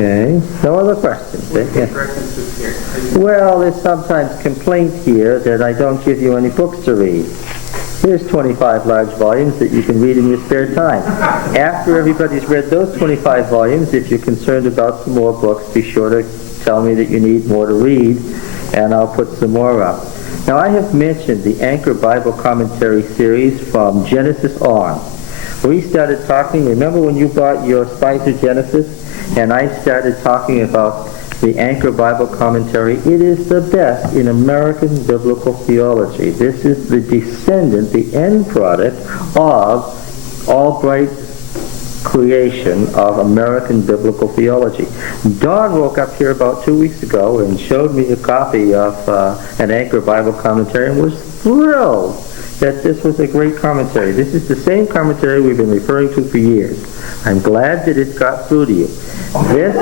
Okay. No other questions? References here. Well, there's sometimes complaint here that I don't give you any books to read. Here's 25 large volumes that you can read in your spare time. After everybody's read those 25 volumes, if you're concerned about some more books, be sure to tell me that you need more to read, and I'll put some more up. Now, I have mentioned the Anchor Bible Commentary series from Genesis on. We started talking, remember when you bought your Spicer Genesis? And I started talking about the Anchor Bible Commentary. It is the best in American biblical theology. This is the descendant, the end product of Albright's creation of American biblical theology. Don woke up here about 2 weeks ago and showed me a copy of an Anchor Bible Commentary and was thrilled that this was a great commentary. This is the same commentary we've been referring to for years. I'm glad that it got through to you. This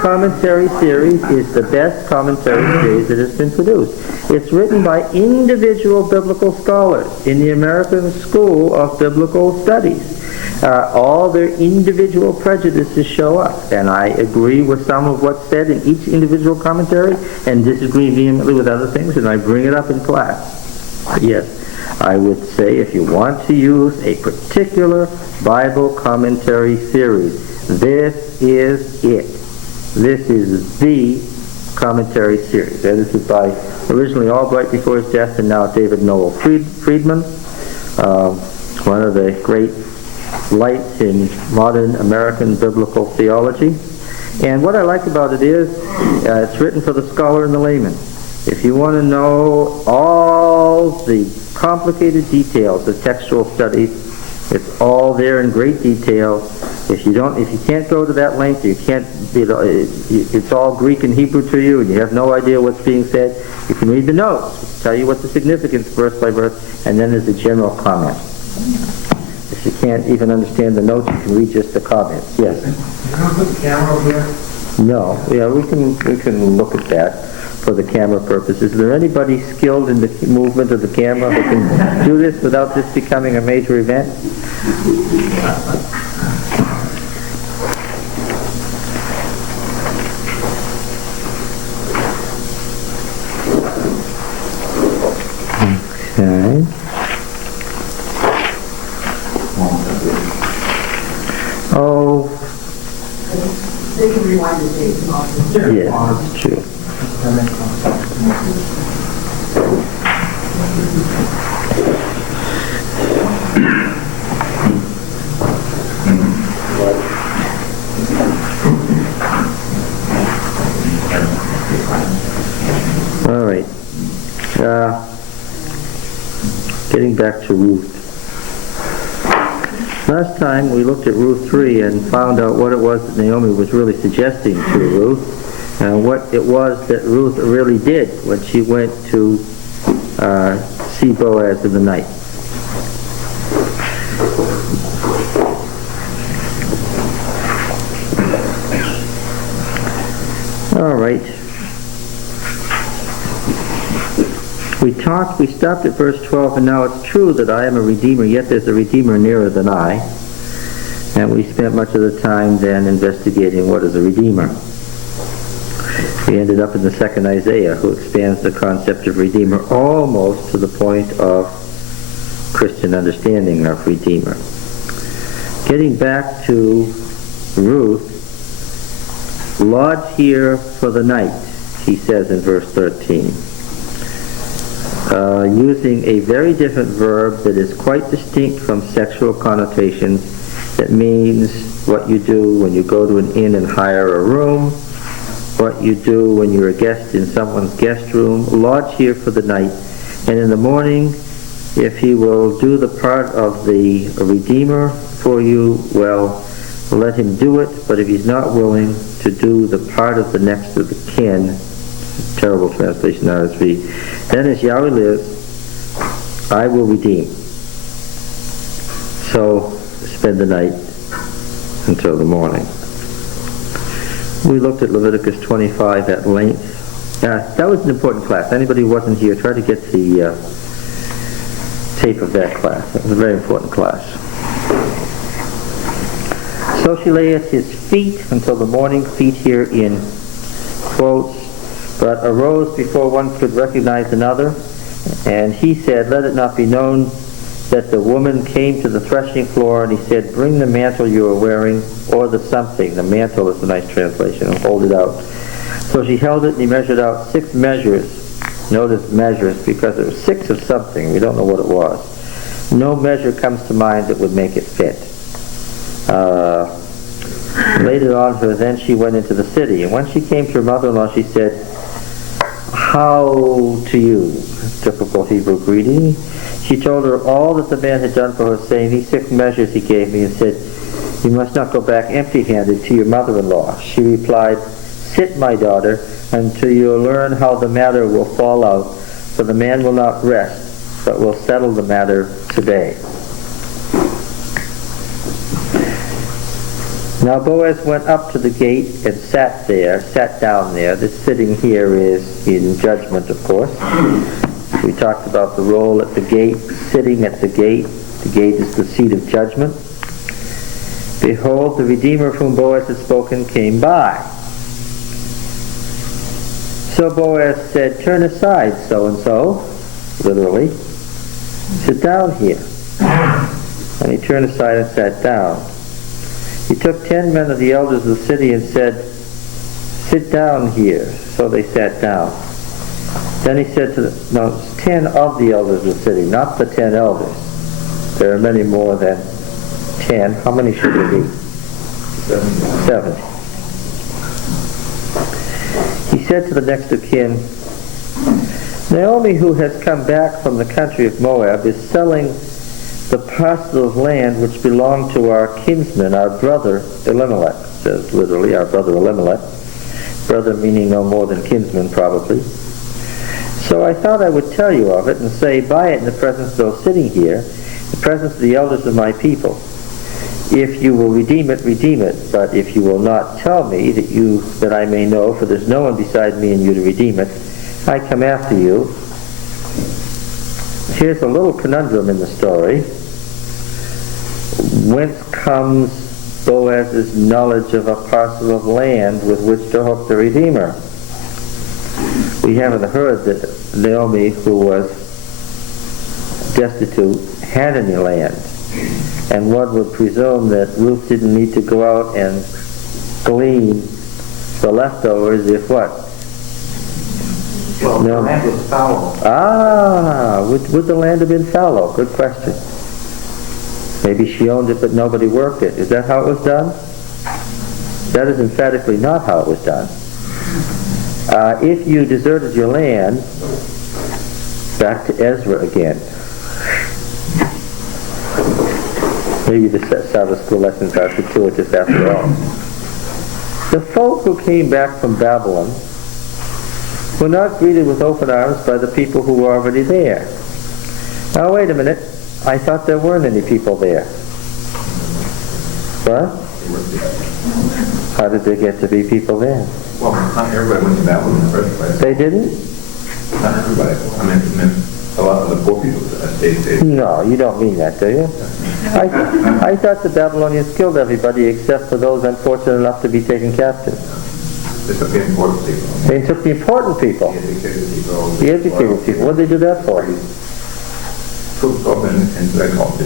commentary series is the best commentary series that has been produced. It's written by individual biblical scholars in the American School of Biblical Studies. All their individual prejudices show up, and I agree with some of what's said in each individual commentary and disagree vehemently with other things, and I bring it up in class. Yes, I would say if you want to use a particular Bible commentary series, this is it. This is the commentary series. And this is by originally Albright before his death, and now David Noel Friedman, one of the great lights in modern American biblical theology. And what I like about it is it's written for the scholar and the layman. If you want to know all the complicated details of textual studies, it's all there in great detail. If you can't go to that length, you can't, it's all Greek and Hebrew to you, and you have no idea what's being said, you can read the notes, tell you what the significance verse by verse, and then there's a general comment. If you can't even understand the notes, you can read just the comments. Yes? You going to put the camera over here? No. Yeah, we can look at that for the camera purposes. Is there anybody skilled in the movement of the camera who can do this without this becoming a major event? Okay. Oh. They can rewind the tape also. Yes, that's true. All right. Getting back to Ruth. Last time we looked at Ruth 3 and found out what it was that Naomi was really suggesting to Ruth, and what it was that Ruth really did when she went to see Boaz in the night. All right. We stopped at verse 12, and now it's true that I am a Redeemer, yet there's a Redeemer nearer than I. And we spent much of the time then investigating what is a Redeemer. We ended up in the second Isaiah, who expands the concept of Redeemer almost to the point of Christian understanding of Redeemer. Getting back to Ruth, lodge here for the night, he says in verse 13. Using a very different verb that is quite distinct from sexual connotations. That means what you do when you go to an inn and hire a room, what you do when you're a guest in someone's guest room. Lodge here for the night, and in the morning, if he will do the part of the Redeemer for you, well, let him do it. But if he's not willing to do the part of the next of the kin, terrible translation, RSV, then as Yahweh lives, I will redeem. So spend the night until the morning. We looked at Leviticus 25 at length. That was an important class. Anybody who wasn't here, try to get the tape of that class. That was a very important class. So So she lay at his feet until the morning, feet here in quotes, but arose before one could recognize another. And he said, let it not be known that the woman came to the threshing floor, and he said, bring the mantle you are wearing, or the something. The mantle is a nice translation, and hold it out. So she held it, and he measured out 6 measures. Notice measures, because it was 6 of something. We don't know what it was. No measure comes to mind that would make it fit. Laid it on her, then she went into the city. And when she came to her mother-in-law, she said, how to you? Typical Hebrew greeting. She told her all that the man had done for her, saying, these 6 measures he gave me, and said, you must not go back empty-handed to your mother-in-law. She replied, sit, my daughter, until you learn how the matter will fall out, for the man will not rest, but will settle the matter today. Now Boaz went up to the gate and sat down there. This sitting here is in judgment, of course. We talked about the role at the gate, sitting at the gate. The gate is the seat of judgment. Behold, the Redeemer of whom Boaz had spoken came by. So Boaz said, turn aside, so-and-so, literally. Sit down here. And he turned aside and sat down. He took 10 men of the elders of the city and said, sit down here. So they sat down. Then he said to them, no, it's 10 of the elders of the city, not the 10 elders. There are many more than 10. How many should there be? 7. He said to the next of kin, Naomi, who has come back from the country of Moab, is selling the parcel of land which belonged to our kinsman, our brother Elimelech. It says literally, our brother Elimelech. Brother meaning no more than kinsman, probably. So I thought I would tell you of it and say, buy it in the presence of those sitting here, in the presence of the elders of my people. If you will redeem it, redeem it. But if you will not, tell me that I may know, for there's no one beside me and you to redeem it. I come after you. Here's a little conundrum in the story. Whence comes Boaz's knowledge of a parcel of land with which to hook the Redeemer? We haven't heard that Naomi, who was destitute, had any land. And one would presume that Ruth didn't need to go out and glean the leftovers if what? Well, the land was fallow. Would the land have been fallow? Good question. Maybe she owned it but nobody worked it. Is that how it was done? That is emphatically not how it was done. If you deserted your land, back to Ezra again. Maybe the Sabbath school lessons are fortuitous after all. The folk who came back from Babylon were not greeted with open arms by the people who were already there. Now wait a minute. I thought there weren't any people there. What? How did there get to be people there? Well, not everybody went to Babylon in the first place. They didn't? Not everybody. I mean, a lot of the poor people stayed. No, you don't mean that, do you? I thought the Babylonians killed everybody except for those unfortunate enough to be taken captive. They took the important people. They took the important people. The educated people. The educated people. What did they do that for? They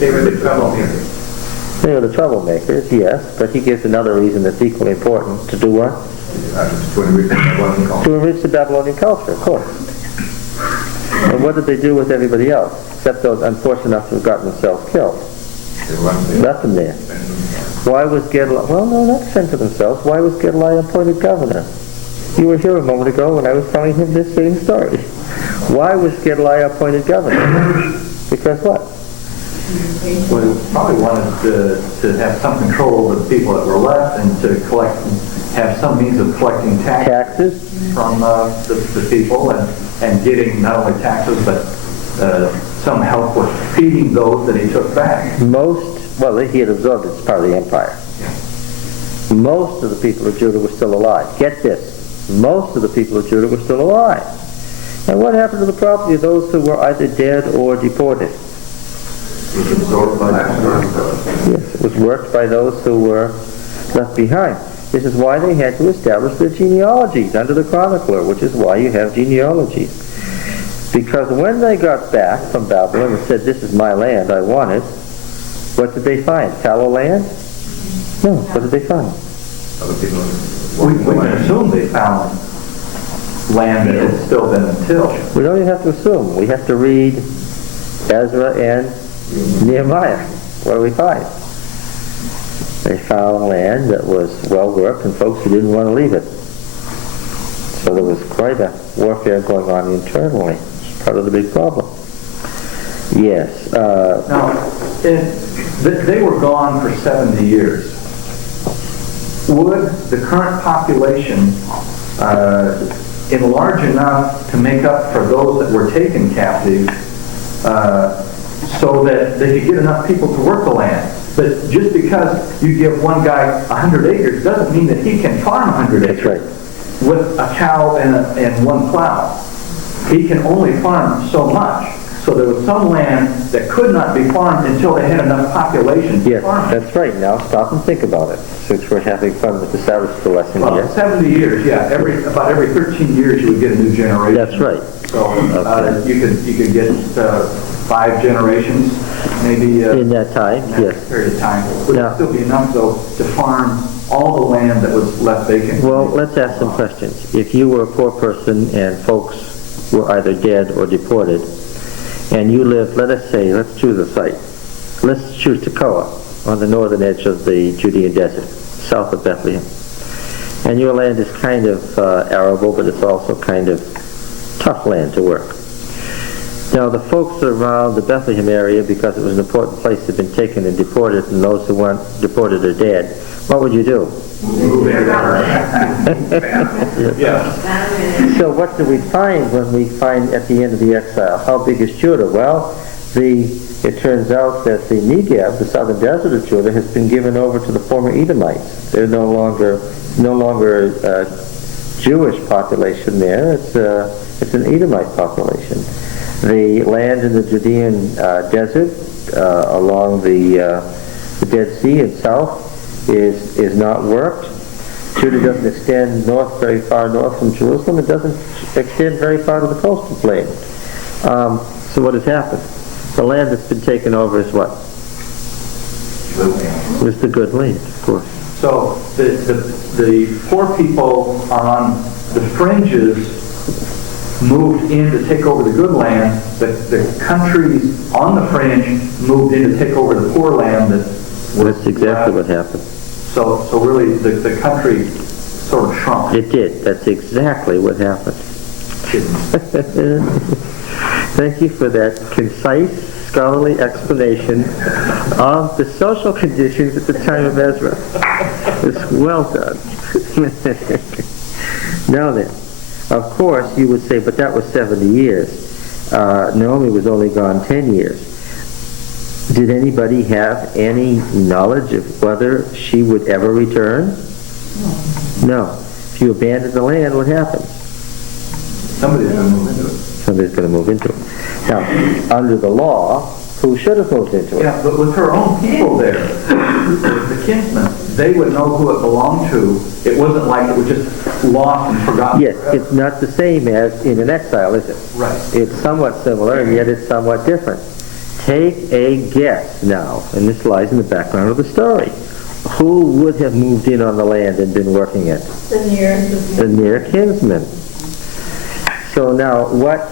were the troublemakers. They were the troublemakers, yes, but he gives another reason that's equally important. To do what? To enrich the Babylonian culture. To enrich the Babylonian culture, of course. And what did they do with everybody else? Except those unfortunate enough to have gotten themselves killed. Left them there. Why was Gedaliah, well, no, not sent to themselves. Why was Gedaliah appointed governor? You were here a moment ago when I was telling him this same story. Why was Gedaliah appointed governor? Because what? Well, he probably wanted to have some control over the people that were left and to have some means of collecting taxes from the people and getting not only taxes but some help with feeding those that he took back. He had absorbed it as part of the empire. Yeah. Most of the people of Judah were still alive. Get this. Most of the people of Judah were still alive. And what happened to the property of those who were either dead or deported? It was absorbed by the Yes, it was worked by those who were left behind. This is why they had to establish the genealogies under the chronicler, which is why you have genealogies. Because when they got back from Babylon and said, this is my land, I want it, what did they find? Fallow land? No, what did they find? Other people. We can assume they found land that had still been tilled. We don't even have to assume. We have to read Ezra and Nehemiah. What do we find? They found land that was well worked and folks who didn't want to leave it. So there was quite a warfare going on internally. It's part of the big problem. Yes. Now, they were gone for 70 years. Would the current population enlarge enough to make up for those that were taken captive so that they could get enough people to work the land? But just because you give one guy 100 acres doesn't mean that he can farm 100 acres. That's right. With a cow and one plow. He can only farm so much. So there was some land that could not be farmed until they had enough population to Yes, farm it. that's right. Now stop and think about it, since we're having fun with the Sabbath school lesson Well, here. 70 years, yeah. About every 13 years you would get a new generation. That's right. So you could get 5 generations, maybe In that time, in that yes. period of time. Would Now- it still be enough, though, to farm all the land that was left vacant? Well, let's ask some questions. If you were a poor person and folks were either dead or deported, and you lived, let us say, let's choose a site. Let's choose Tekoa on the northern edge of the Judean desert, south of Bethlehem. And your land is kind of arable, but it's also kind of tough land to work. Now, the folks around the Bethlehem area, because it was an important place, have been taken and deported, and those who weren't deported are dead. What would you do? Yeah. So what do we find when we find at the end of the exile? How big is Judah? Well, it turns out that the Negev, the southern desert of Judah, has been given over to the former Edomites. They're no longer Jewish population there. It's an Edomite population. The land in the Judean desert along the Dead Sea and south is not worked. Judah doesn't extend very far north from Jerusalem. It doesn't extend very far to the coastal plain. So what has happened? The land that's been taken over is what? Is the good land, of course. So the poor people are on the fringes, moved in to take over the good land. The countries on the fringe moved in to take over the poor land that was That's exactly what happened. So really the country sort of shrunk. It did. That's exactly what happened. Thank you for that concise, scholarly explanation of the social conditions at the time of Ezra. It's well done. Now then, of course, you would say, but that was 70 years. Naomi was only gone 10 years. Did anybody have any knowledge of whether she would ever return? No. If you abandon the land, what happens? Somebody's going to move into it. Somebody's going to move into it. Now, under the law, who should have moved into it? Yeah, but with her own people there, the kinsmen, they would know who it belonged to. It wasn't like it was just lost and forgotten. Yes, it's not the same as in an exile, is it? Right. It's somewhat similar, and yet it's somewhat different. Take a guess now, and this lies in the background of the story. Who would have moved in on the land and been working it? The near kinsman. So now, what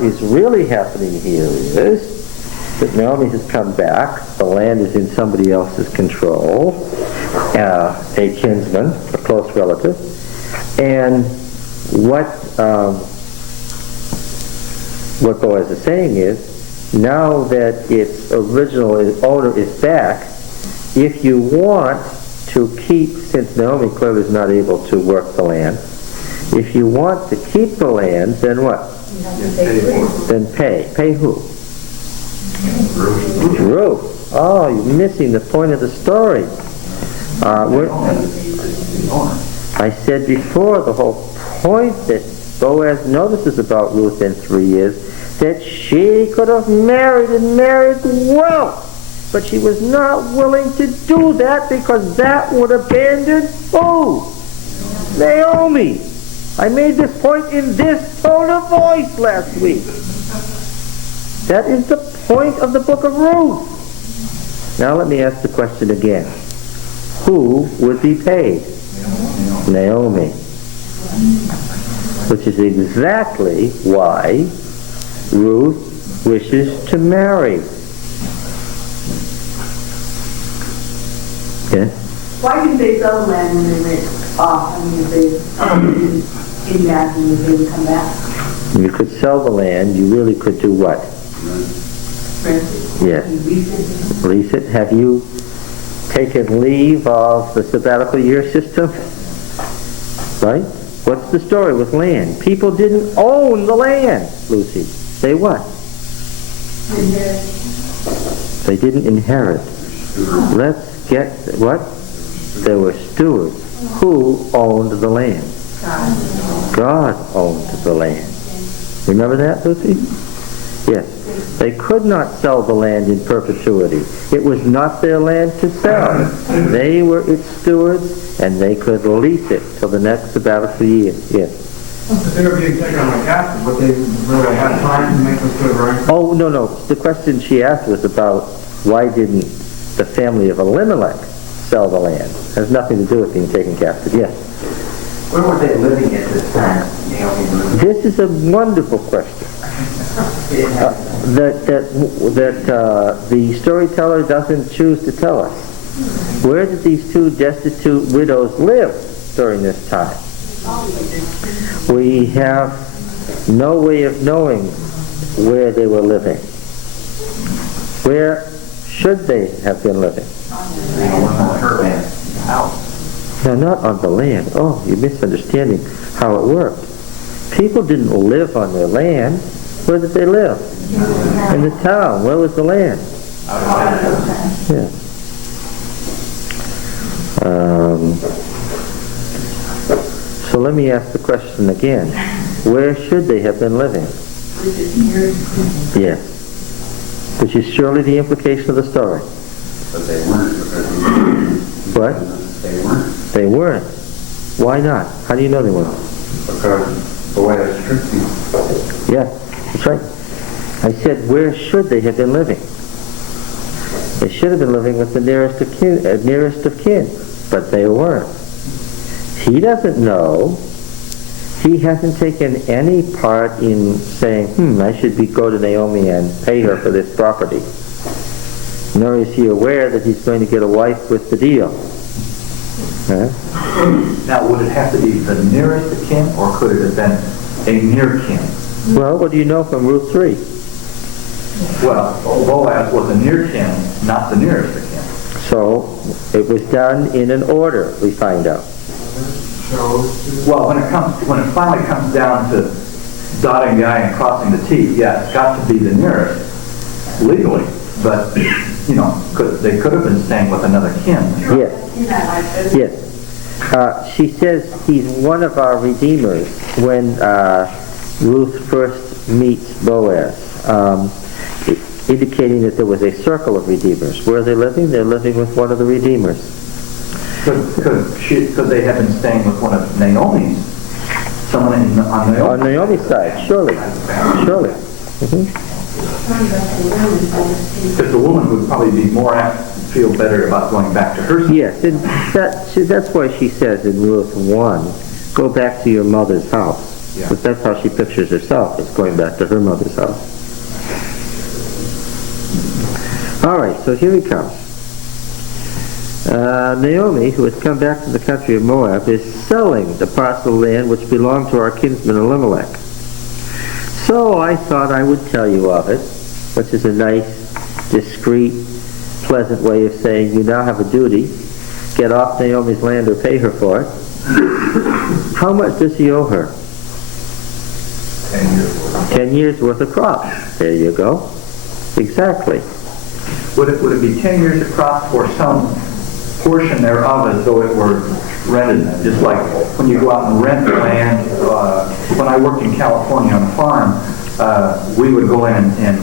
is really happening here is that Naomi has come back, the land is in somebody else's control, a kinsman, a close relative, and what Boaz is saying is, now that its original owner is back, if you want to keep, since Naomi clearly is not able to work the land, if you want to keep the land, then what? Then pay. Pay who? Ruth. Oh, you're missing the point of the story. I said before, the whole point that Boaz notices about Ruth in 3 years, that she could have married and married well. but she was not willing to do that because that would abandon who? Naomi. I made this point in this tone of voice last week. That is the point of the book of Ruth. Now let me ask the question again. Who would be paid? Naomi. Which is exactly why Ruth wishes to marry. Yes? Why didn't they sell the land when they went off? I mean, if they in that and they would come back. You could sell the land. You really could do what? Yes. Lease it. Have you taken leave of the sabbatical year system? Right? What's the story with land? People didn't own the land, Lucy. They what? They didn't inherit. Let's get what? They were stewards. Who owned the land? God owned the land. Remember that, Lucy? Yes. They could not sell the land in perpetuity. It was not their land to sell. They were its stewards, and they could lease it till the next sabbatical year. Yes. If they were being taken on a captive, would they really have time to make this good right? Oh, no. The question she asked was about why didn't the family of Elimelech sell the land? It has nothing to do with being taken captive. Yes. Where were they living at this time? This is a wonderful question. That the storyteller doesn't choose to tell us. Where did these two destitute widows live during this time? We have no way of knowing where they were living. Where should they have been living? No, not on the land. Oh, you're misunderstanding how it worked. People didn't live on their land. Where did they live? In the town. Where was the land? Yeah. So let me ask the question again. Where should they have been living? Yes. Which is surely the implication of the story. But they weren't. What? They weren't. They weren't. Why not? How do you know they weren't? Because the way it's tricky. Yeah, that's right. I said, where should they have been living? They should have been living with the nearest of kin, but they weren't. He doesn't know. He hasn't taken any part in saying, I should go to Naomi and pay her for this property. Nor is he aware that he's going to get a wife with the deal. Huh? Now, would it have to be the nearest of kin, or could it have been a near kin? Well, what do you know from Ruth 3? Well, Boaz was a near kin, not the nearest of kin. So, it was done in an order, we find out. Well, when it finally comes down to dotting the I and crossing the T, yeah, it's got to be the nearest, legally. But, they could have been staying with another kin. Yes. Yes. She says he's one of our redeemers when Ruth first meets Boaz, indicating that there was a circle of redeemers. Where are they living? They're living with one of the redeemers. Could they have been staying with one of Naomi's? Someone on Naomi's? On Naomi's side, surely. Surely. Because the woman would probably be more apt to feel better about going back to her side. Yes, and that's why she says in Ruth 1, go back to your mother's house. Yeah. Because that's how she pictures herself, is going back to her mother's house. All right, so here he comes. Naomi, who has come back to the country of Moab, is selling the parcel of land which belonged to our kinsman Elimelech. So I thought I would tell you of it, which is a nice, discreet, pleasant way of saying you now have a duty. Get off Naomi's land or pay her for it. How much does he owe her? 10 years worth. 10 years worth of crops. There you go. Exactly. Would it be 10 years of crops or some portion thereof as though it were rented? Just like when you go out and rent land. When I worked in California on a farm, we would go in and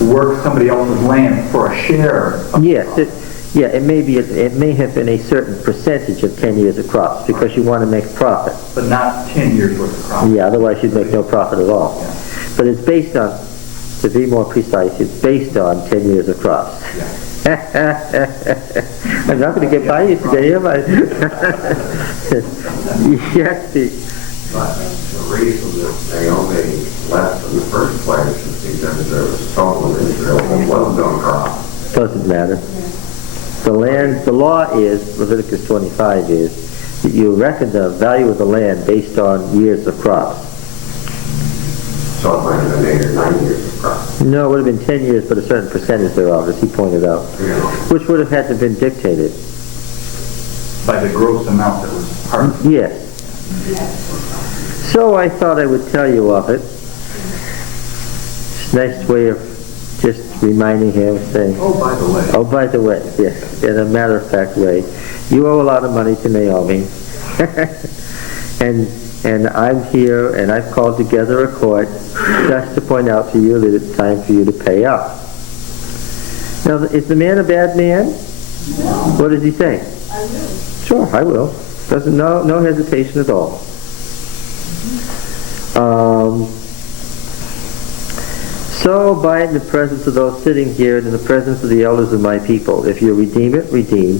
work somebody else's land for a share of Yes, it may have been a certain percentage of 10 years of crops because you want to make profit. but not 10 years worth of crop. Yeah, otherwise you'd make no profit at all. Yeah. But it's based on, to be more precise, it's based on 10 years of crops. I'm not going to get by you today, am I? Yes, Steve. But the reason that Naomi left in the first place is because there was trouble in Israel that wasn't on crop. Doesn't matter. The law is, Leviticus 25 is, that you reckon the value of the land based on years of crops. So it might have been 8 or 9 years of crop. No, it would have been 10 years, but a certain percentage thereof, as he pointed out, Yeah. which would have had to have been dictated. By the gross amount that was harvested. Yes. So I thought I would tell you of it. It's a nice way of just reminding him, saying, Oh, by the way. oh, by the way, yes, in a matter-of-fact way, you owe a lot of money to Naomi. and I'm here, and I've called together a court just to point out to you that it's time for you to pay up. Now, is the man a bad man? No, What does he say? I will. Sure, I will. Doesn't, no hesitation at all. So buy it in the presence of those sitting here and in the presence of the elders of my people. If you redeem it, redeem.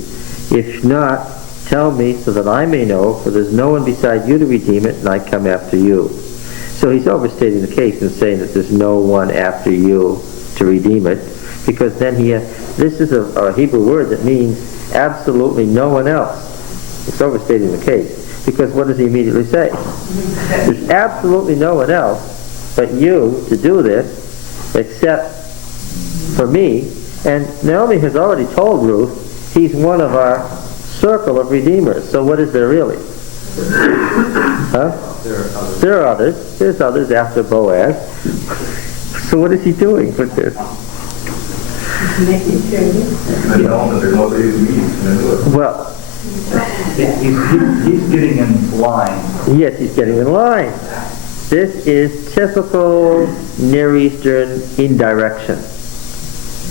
If not, tell me so that I may know, for there's no one beside you to redeem it, and I come after you. So he's overstating the case and saying that there's no one after you to redeem it, because then this is a Hebrew word that means absolutely no one else. It's overstating the case, because what does he immediately say? There's absolutely no one else but you to do this, except for me. And Naomi has already told Ruth he's one of our circle of redeemers. So what is there really? Huh? There are others. There's others after Boaz. So what is he doing with this? Making sure And know that there's nobody who needs to do it. Well, He's getting in line. yes, he's getting in line. This is typical Near Eastern indirection.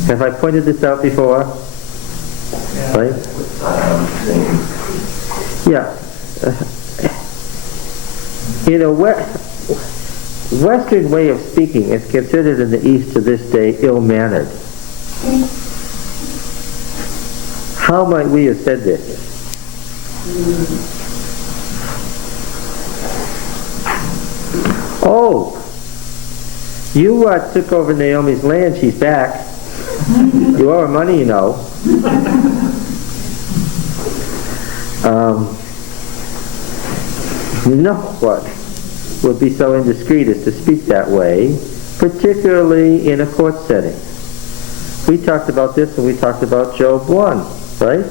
Have I pointed this out before? Right? Yeah. In a Western way of speaking, is considered in the East to this day ill-mannered. How might we have said this? Oh, you took over Naomi's land, she's back. You owe her money, you know. What would be so indiscreet as to speak that way, particularly in a court setting. We talked about this when we talked about Job 1, right?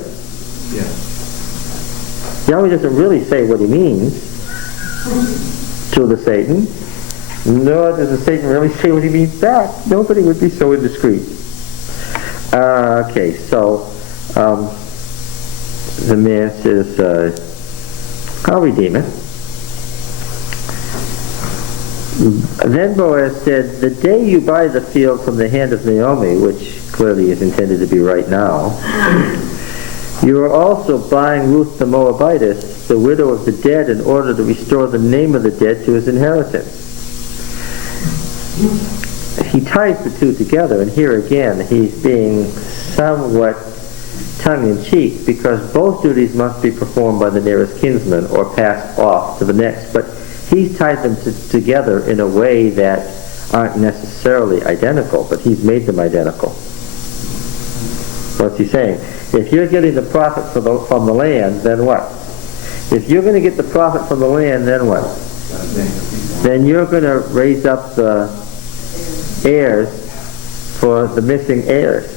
Yeah. Yahweh doesn't really say what he means to the Satan, nor does the Satan really say what he means back. Nobody would be so indiscreet. Okay, so the man says, I'll redeem it. Then Boaz said, the day you buy the field from the hand of Naomi, which clearly is intended to be right now, you are also buying Ruth the Moabitess, the widow of the dead, in order to restore the name of the dead to his inheritance. He ties the two together, and here again he's being somewhat tongue-in-cheek, because both duties must be performed by the nearest kinsman or passed off to the next. But he's tied them together in a way that aren't necessarily identical, but he's made them identical. What's he saying? If you're getting the profit from the land, then what? If you're going to get the profit from the land, then what? Then you're going to raise up the heirs for the missing heirs.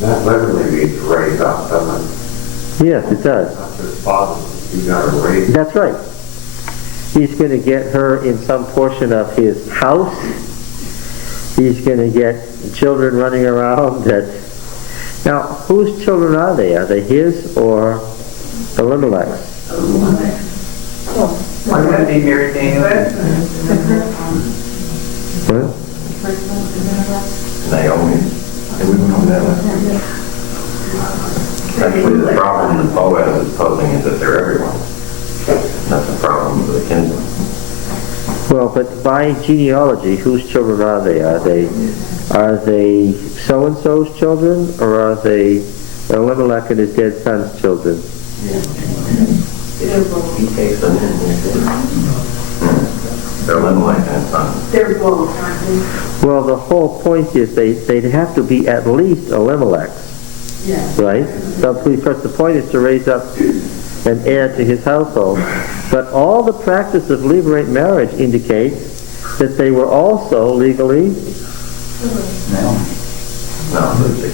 That literally means raise up, doesn't it? Yes, it does. Not just father, you gotta raise. That's right. He's going to get her in some portion of his house. He's going to get children running around that... Now, whose children are they? Are they his or Elimelech's? Why would they marry Daniel? What? Naomi. And we went over that last week. Actually, the problem that Boaz is posing is that they're everyone. That's the problem with the kinsman. Well, but by genealogy, whose children are they? Are they so-and-so's children, or are they Elimelech and his dead son's children? He takes them in. They're Elimelech and his son. They're both, aren't they? Well, the whole point is they'd have to be at least Elimelech's, Yeah. right? So, because the point is to raise up an heir to his household. But all the practice of levirate marriage indicates that they were also legally No, it's the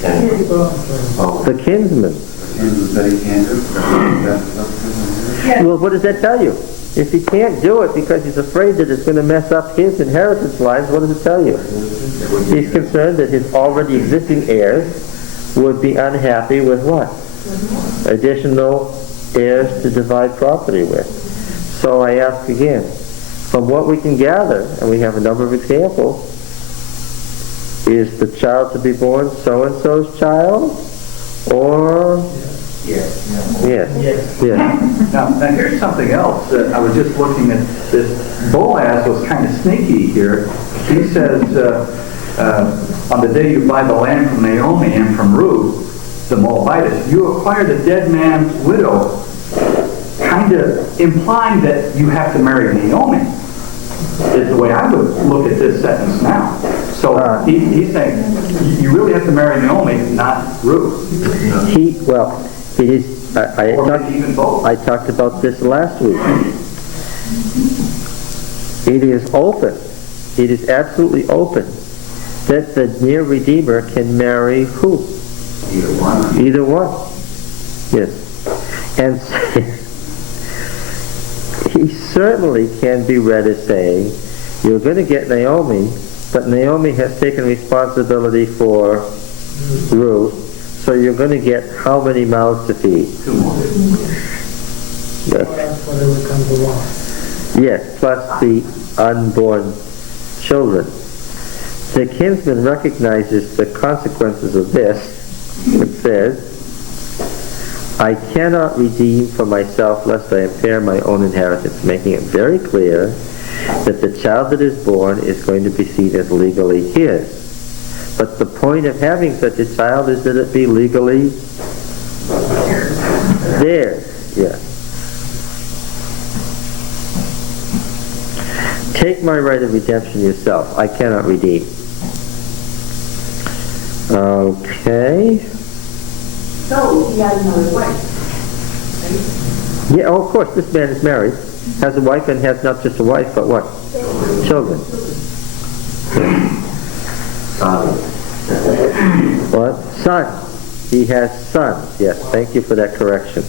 kinsman. the kinsmen. Well, what does that tell you? If he can't do it because he's afraid that it's going to mess up his inheritance lines, what does it tell you? He's concerned that his already existing heirs would be unhappy with what? Additional heirs to divide property with. So I ask again, from what we can gather, and we have a number of examples, is the child to be born so-and-so's child? Or... Yes. Now here's something else. I was just looking at this. Boaz was kind of sneaky here. He says, on the day you buy the land from Naomi and from Ruth, the Moabitess, you acquire the dead man's widow, kind of implying that you have to marry Naomi, is the way I would look at this sentence now. So he's saying, you really have to marry Naomi, not Ruth. It is. I talked about this last week. It is open. It is absolutely open that the near Redeemer can marry who? Either one. Yes. And he certainly can be read as saying, you're going to get Naomi, but Naomi has taken responsibility for Ruth. So you're going to get how many mouths to feed? 2 more. Yes, plus the unborn children. The kinsman recognizes the consequences of this. It says, I cannot redeem for myself lest I impair my own inheritance, making it very clear that the child that is born is going to be seen as legally his. But the point of having such a child is that it be legally theirs. Yes. Take my right of redemption yourself. I cannot redeem. Okay. So, he has another wife. Right? Yeah, oh, of course, this man is married, has a wife, and has not just a wife, but what? Children. What? Son. He has sons. Yes, thank you for that correction.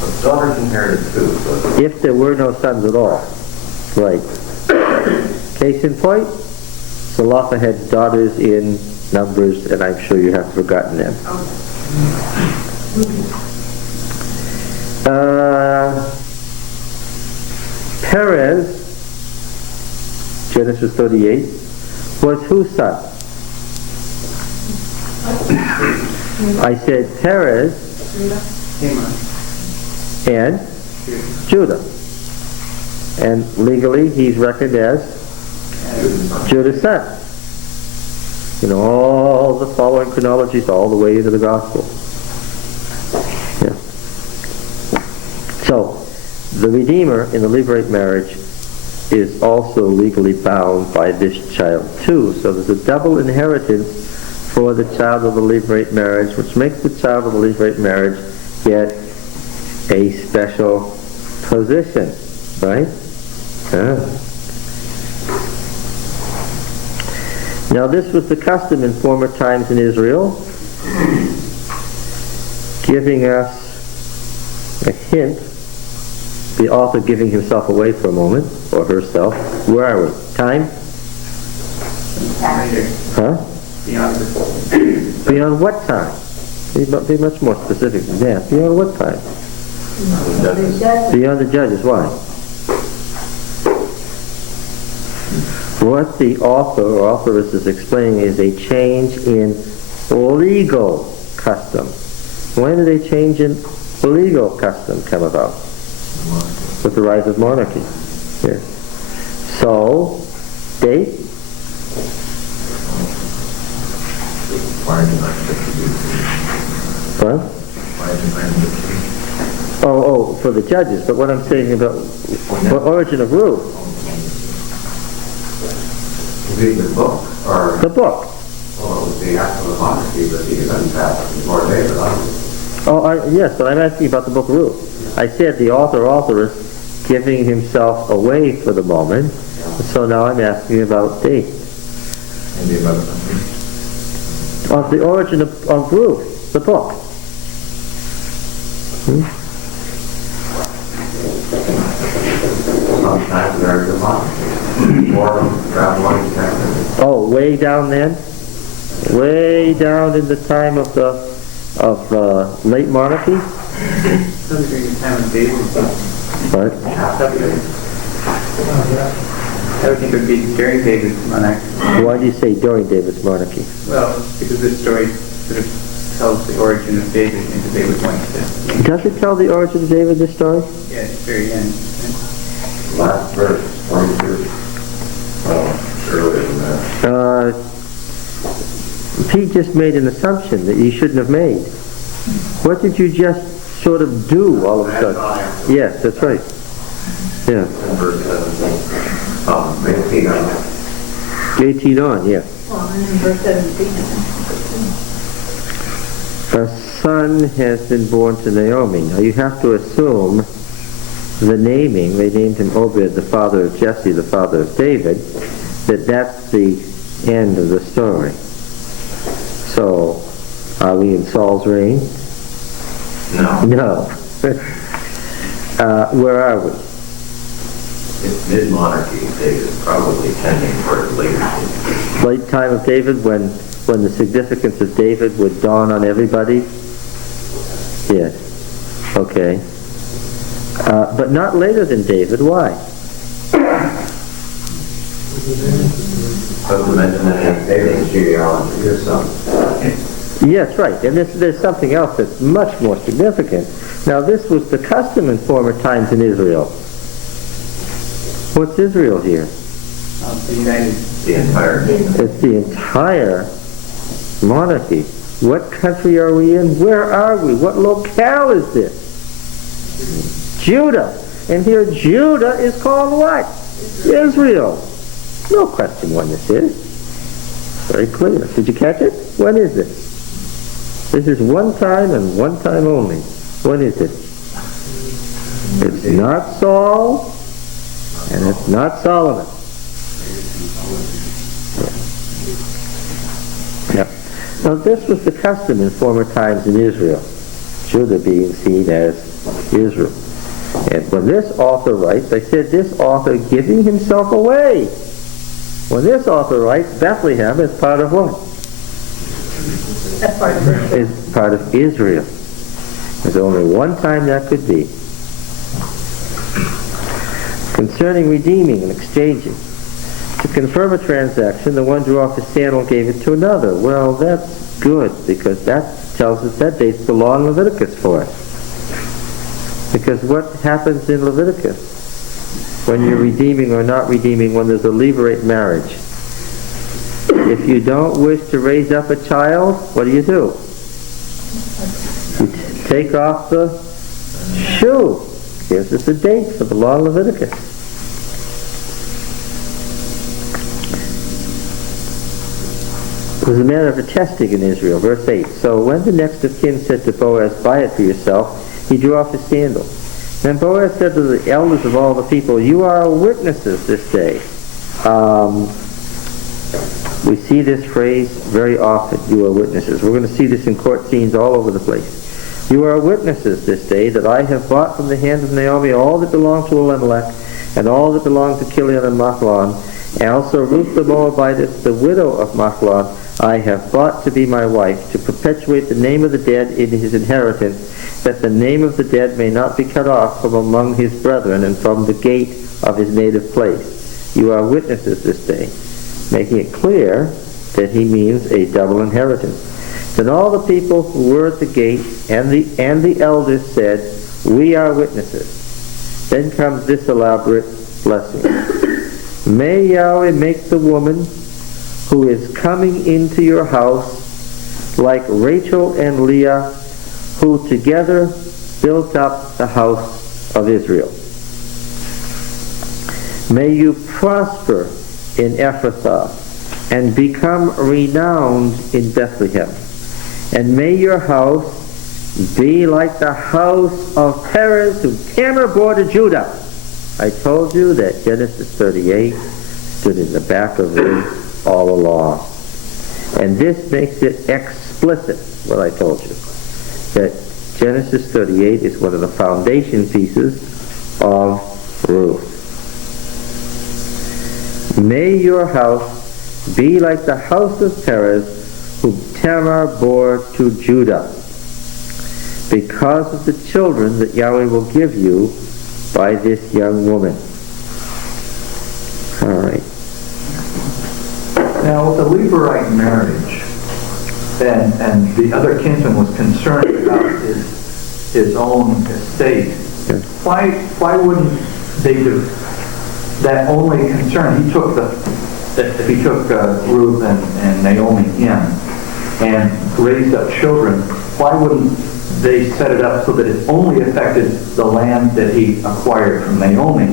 But daughters inherited too. So If there were no sons at all. Right. Case in point, Zelophehad's daughters in Numbers, and I'm sure you have forgotten them. Perez, Genesis 38, was whose son? I said Perez and Judah. And legally he's reckoned as Judah's son. You know, all the following chronologies all the way into the gospel. Yeah. So, the Redeemer in the Levirate marriage is also legally bound by this child too. So there's a double inheritance for the child of the Levirate marriage, which makes the child of the Levirate marriage get a special position, right? Now this was the custom in former times in Israel, giving us a hint, the author giving himself away for a moment, or herself. Where are we? Time? Huh? Beyond what time? Be much more specific than that. Beyond what time? Beyond the judges. Why? What the author or authoress is explaining is a change in legal custom. When did a change in legal custom come about? With the rise of monarchy. Yes. So, date? What? Oh, for the judges. But what I'm saying about the origin of Ruth. Read the book, or, The book. well, it would be after the monarchy, but he doesn't have before David, obviously. Oh, yes, but I'm asking about the book of Ruth. I said the authoress giving himself away for the moment. So now I'm asking about date. Maybe about Of the origin of Ruth, the book. sometimes there's a monarchy. Or traveling captivity. Oh, way down then? Way down in the time of the late monarchy? During the time of David, Right. I would think it would be during David's monarchy. Why do you say during David's monarchy? Well, because this story sort of tells the origin of David into David once. Does it tell the origin of David, this story? Yeah, it's very end. Last verse, 22. Oh, earlier than that. Pete just made an assumption that you shouldn't have made. What did you just sort of do all of a sudden? Yes, that's right. Yeah. Verse 17. 18 on it. 18 on, yeah. Well, and in verse 17. A son has been born to Naomi. Now you have to assume the naming, they named him Obed, the father of Jesse, the father of David, that's the end of the story. So, are we in Saul's reign? No. No. Where are we? It's mid-monarchy. David's probably tending for it later. Late time of David, when the significance of David would dawn on everybody? Yes. Okay. But not later than David. Why? Doesn't mention any David's genealogy, his son. Yes, right. And there's something else that's much more significant. Now, this was the custom in former times in Israel. What's Israel here? The United the entire thing. It's the entire monarchy. What country are we in? Where are we? What locale is this? Judah. And here Judah is called what? Israel. No question when this is. Very clear. Did you catch it? When is this? This is one time and one time only. When is it? It's not Saul and it's not Solomon. Yeah. Now this was the custom in former times in Israel. Judah being seen as Israel. And when this author writes, I said this author giving himself away. When this author writes, Bethlehem is part of what? That's part of it. Is part of Israel. There's only one time that could be. Concerning redeeming and exchanging. To confirm a transaction, the one drew off his sandal gave it to another. Well, that's good, because that tells us that dates the law in Leviticus for us. Because what happens in Leviticus when you're redeeming or not redeeming, when there's a levirate marriage? If you don't wish to raise up a child, what do? You take off the shoe. Gives us a date for the law of Leviticus. It was a matter of attesting in Israel. Verse 8. So when the next of kin said to Boaz, buy it for yourself, he drew off his sandal. Then Boaz said to the elders of all the people, you are witnesses this day. We see this phrase very often, you are witnesses. We're going to see this in court scenes all over the place. You are witnesses this day that I have bought from the hand of Naomi all that belonged to Elimelech, and all that belonged to Chilion and Machlon, and also Ruth the Moabitess, the widow of Machlon, I have bought to be my wife, to perpetuate the name of the dead in his inheritance, that the name of the dead may not be cut off from among his brethren and from the gate of his native place. You are witnesses this day, making it clear that he means a double inheritance. Then all the people who were at the gate and the elders said, "We are witnesses." Then comes this elaborate blessing. May Yahweh make the woman who is coming into your house like Rachel and Leah, who together built up the house of Israel. May you prosper in Ephrathah and become renowned in Bethlehem. And may your house be like the house of Perez who Tamar bore to Judah. I told you that Genesis 38 stood in the back of Ruth all along. And this makes it explicit, what I told you, that Genesis 38 is one of the foundation pieces of Ruth. May your house be like the house of Perez, whom Tamar bore to Judah, because of the children that Yahweh will give you by this young woman. All right. Now, with the Levirate marriage, and the other kinsman was concerned about his own estate, why wouldn't they do that? Only concern he took if he took Ruth and Naomi in and raised up children, why wouldn't they set it up so that it only affected the land that he acquired from Naomi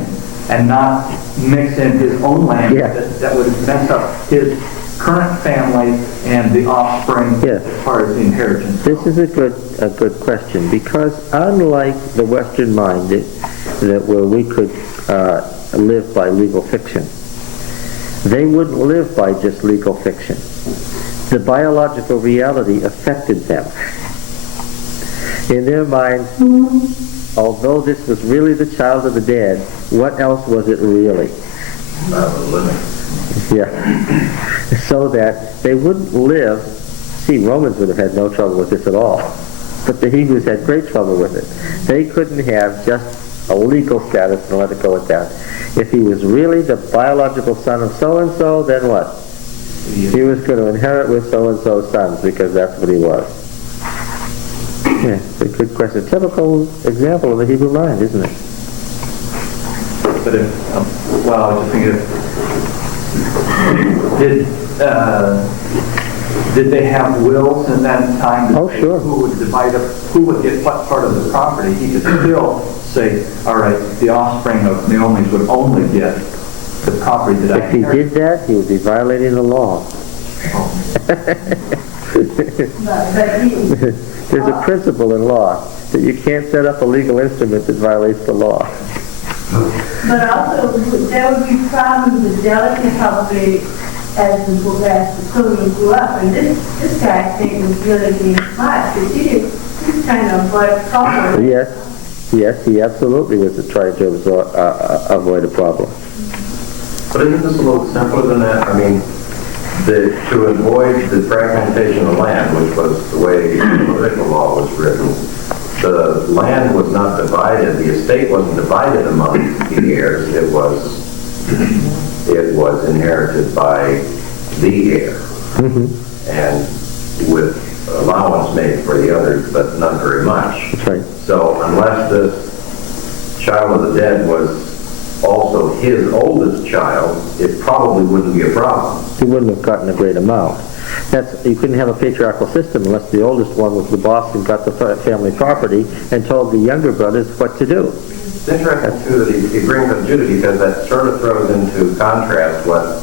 and not mix in his own land that would mess up his current family and the offspring as far as the inheritance? This is a good question, because unlike the Western mind that where we could live by legal fiction, they wouldn't live by just legal fiction. The biological reality affected them. In their minds, although this was really the child of the dead, what else was it really? Yeah. So that they wouldn't live. See, Romans would have had no trouble with this at all. But the Hebrews had great trouble with it. They couldn't have just a legal status and let it go at that. If he was really the biological son of so-and-so, then what? He was going to inherit with so-and-so's sons, because that's what he was. Yeah, it's a good question. A typical example of the Hebrew mind, isn't it? But if, I was just thinking, did they have wills in that time to say sure. who would divide up, who would get what part of the property? He could still say, all right, the offspring of Naomi's would only get the property that I inherit. If he did that, he would be violating the law. There's a principle in law that you can't set up a legal instrument that violates the law. But also, there would be problems with jealousy probably as the children grew up. And this guy, I think, was really being smart, because he's trying to avoid trouble. Yes, he absolutely was trying to avoid a problem. But isn't this a little simpler than that? I mean, to avoid the fragmentation of land, which was the way the Levitical law was written, the land was not divided, the estate wasn't divided among the heirs, it was inherited by the heir. Mm-hmm. And with allowance made for the others, but not very much. That's right. So unless this child of the dead was also his oldest child, it probably wouldn't be a problem. He wouldn't have gotten a great amount. You couldn't have a patriarchal system unless the oldest one was the boss and got the family property and told the younger brothers what to do. It's interesting, too, that he brings up Judah, because that sort of throws into contrast what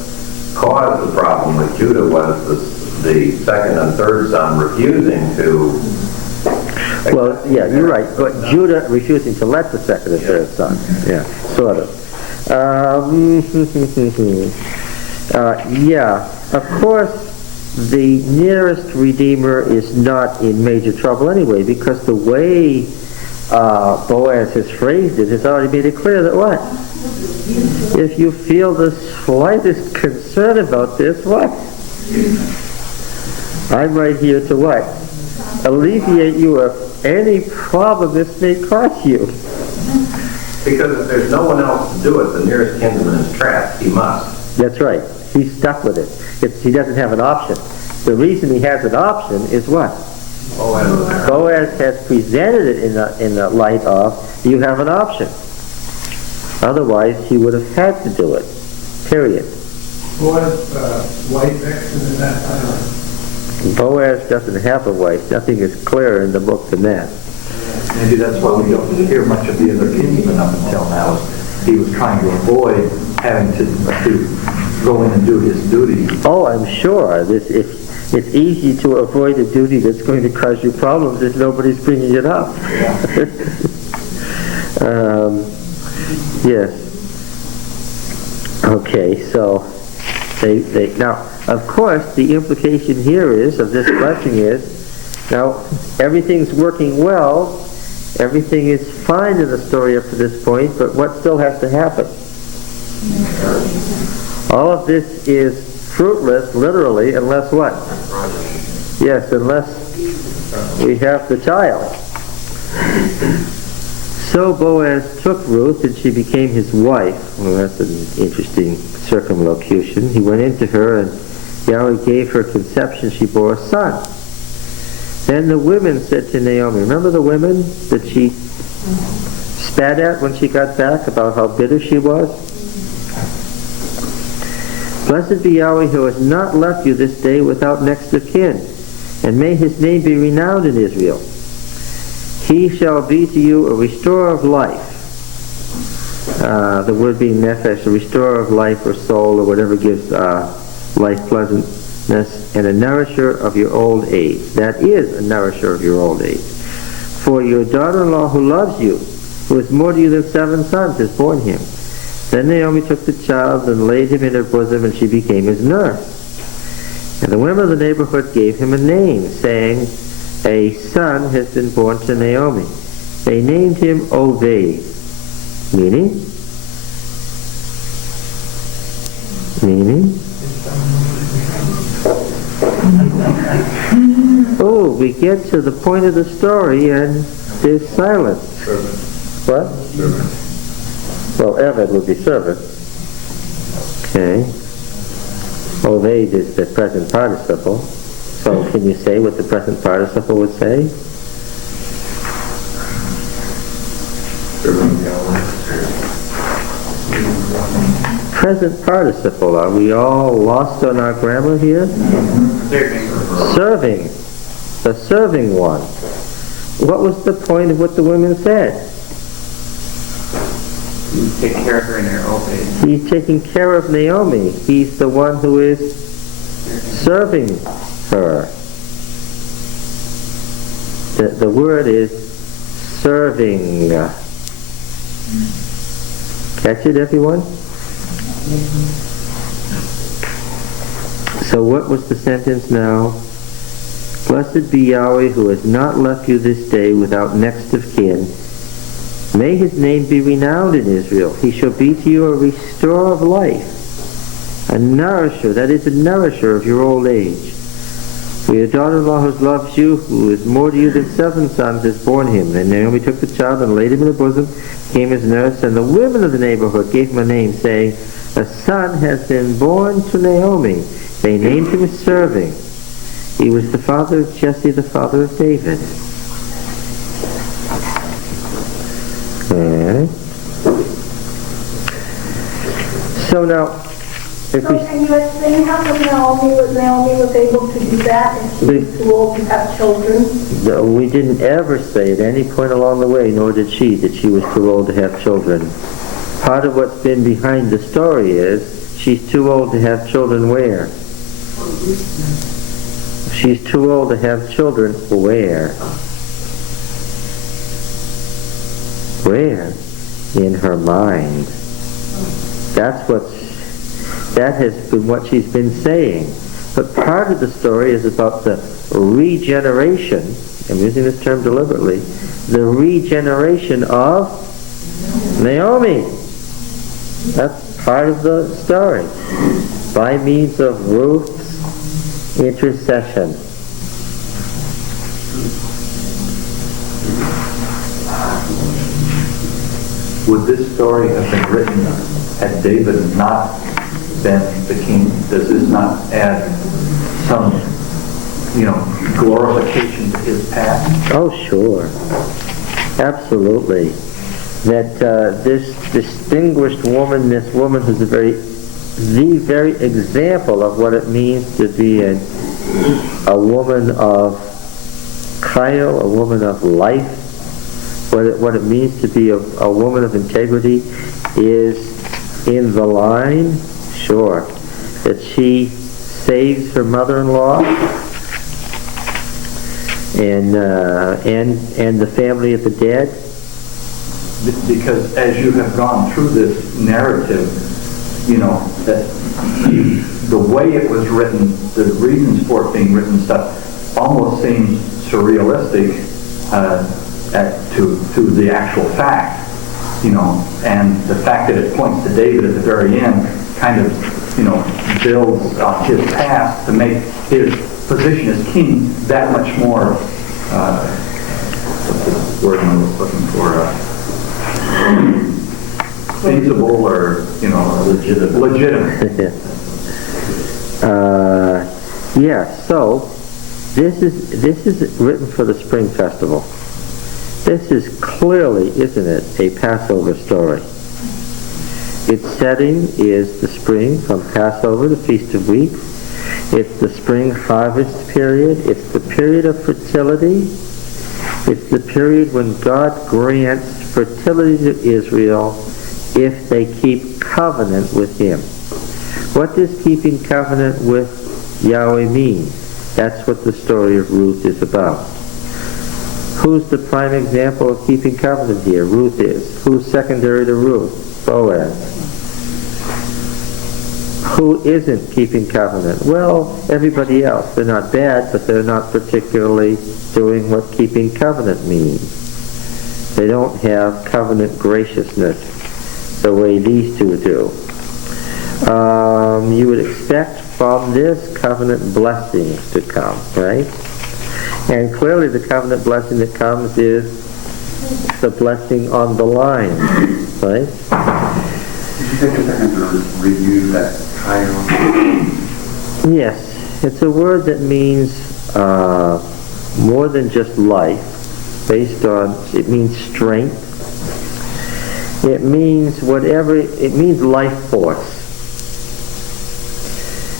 caused the problem with Judah was the second and third son refusing to... Well, yeah, you're right. But Judah refusing to let the second and third son. Yeah, sort of. Of course, the nearest Redeemer is not in major trouble anyway, because the way Boaz has phrased it has already made it clear that what? If you feel the slightest concern about this, what? I'm right here to what? Alleviate you of any problem this may cause you. Because if there's no one else to do it, the nearest kinsman is trapped. He must. That's right. He's stuck with it. He doesn't have an option. The reason he has an option is what? Boaz has presented it in the light of, you have an option. Otherwise, he would have had to do it. Period. Was wife action in that time? Boaz doesn't have a wife. Nothing is clearer in the book than that. Maybe that's why we don't hear much of the other kinsmen up until now. He was trying to avoid having to go in and do his duty. Oh, I'm sure. It's easy to avoid a duty that's going to cause you problems if nobody's bringing it up. Yes. Okay, so they now, of course, the implication here is, of this blessing is, now, everything's working well, everything is fine in the story up to this point, but what still has to happen? All of this is fruitless, literally, unless what? Yes, unless we have the child. So Boaz took Ruth, and she became his wife. Well, that's an interesting circumlocution. He went into her, and Yahweh gave her conception. She bore a son. Then the women said to Naomi, remember the women that she spat at when she got back about how bitter she was? Blessed be Yahweh who has not left you this day without next of kin, and may his name be renowned in Israel. He shall be to you a restorer of life. The word being nefesh, a restorer of life or soul or whatever gives life pleasantness, and a nourisher of your old age. That is a nourisher of your old age. For your daughter-in-law who loves you, who is more to you than 7 sons, is born him. Then Naomi took the child and laid him in her bosom, and she became his nurse. And the women of the neighborhood gave him a name, saying, a son has been born to Naomi. They named him Oved, meaning? Oh, we get to the point of the story and there's silence. What? Well, Eved would be servant. Okay. Oved is the present participle. So can you say what the present participle would say? Present participle. Are we all lost on our grammar here? Serving. The serving one. What was the point of what the women said? You take care of her in her old age. He's taking care of Naomi. He's the one who is serving her. The word is serving. Catch it, everyone? So what was the sentence now? Blessed be Yahweh who has not left you this day without next of kin. May his name be renowned in Israel. He shall be to you a restorer of life, a nourisher, that is a nourisher of your old age. For your daughter-in-law who loves you, who is more to you than 7 sons, has borne him. And Naomi took the child and laid him in her bosom, became his nurse, and the women of the neighborhood gave him a name, saying, a son has been born to Naomi. They named him Serving. He was the father of Jesse, the father of David. Okay. So now, if So can you explain how come Naomi was able to do that and she was too old to have children? we didn't ever say at any point along the way, nor did she, that she was too old to have children. Part of what's been behind the story is she's too old to have children where? She's too old to have children where? Where? In her mind. That has been what she's been saying. But part of the story is about the regeneration, I'm using this term deliberately, the regeneration of Naomi. That's part of the story. By means of Ruth's intercession. would this story have been written had David not been the king? Does this not add some, glorification to his past? Oh, sure. Absolutely. That this distinguished woman, this woman who's the very example of what it means to be a woman of chayil, a woman of life, what it means to be a woman of integrity, is in the line, sure, that she saves her mother-in-law and the family of the dead. Because as you have gone through this narrative, that the way it was written, the reasons for it being written, stuff almost seems surrealistic to the actual fact, and the fact that it points to David at the very end kind of, builds on his past to make his position as king that much more, what's the word I'm looking for, feasible or, legitimate. Yeah, so this is written for the Spring Festival. This is clearly, isn't it, a Passover story. Its setting is the spring, from Passover to Feast of Weeks. It's the spring harvest period. It's the period of fertility. It's the period when God grants fertility to Israel if they keep covenant with Him. What does keeping covenant with Yahweh mean? That's what the story of Ruth is about. Who's the prime example of keeping covenant here? Ruth is. Who's secondary to Ruth? Boaz. Who isn't keeping covenant? Well, everybody else. They're not bad, but they're not particularly doing what keeping covenant means. They don't have covenant graciousness the way these two do. You would expect from this covenant blessings to come, right? And clearly the covenant blessing that comes is the blessing on the line, right? Could you take a second to review that title? Yes, it's a word that means more than just life, it means strength. It means it means life force.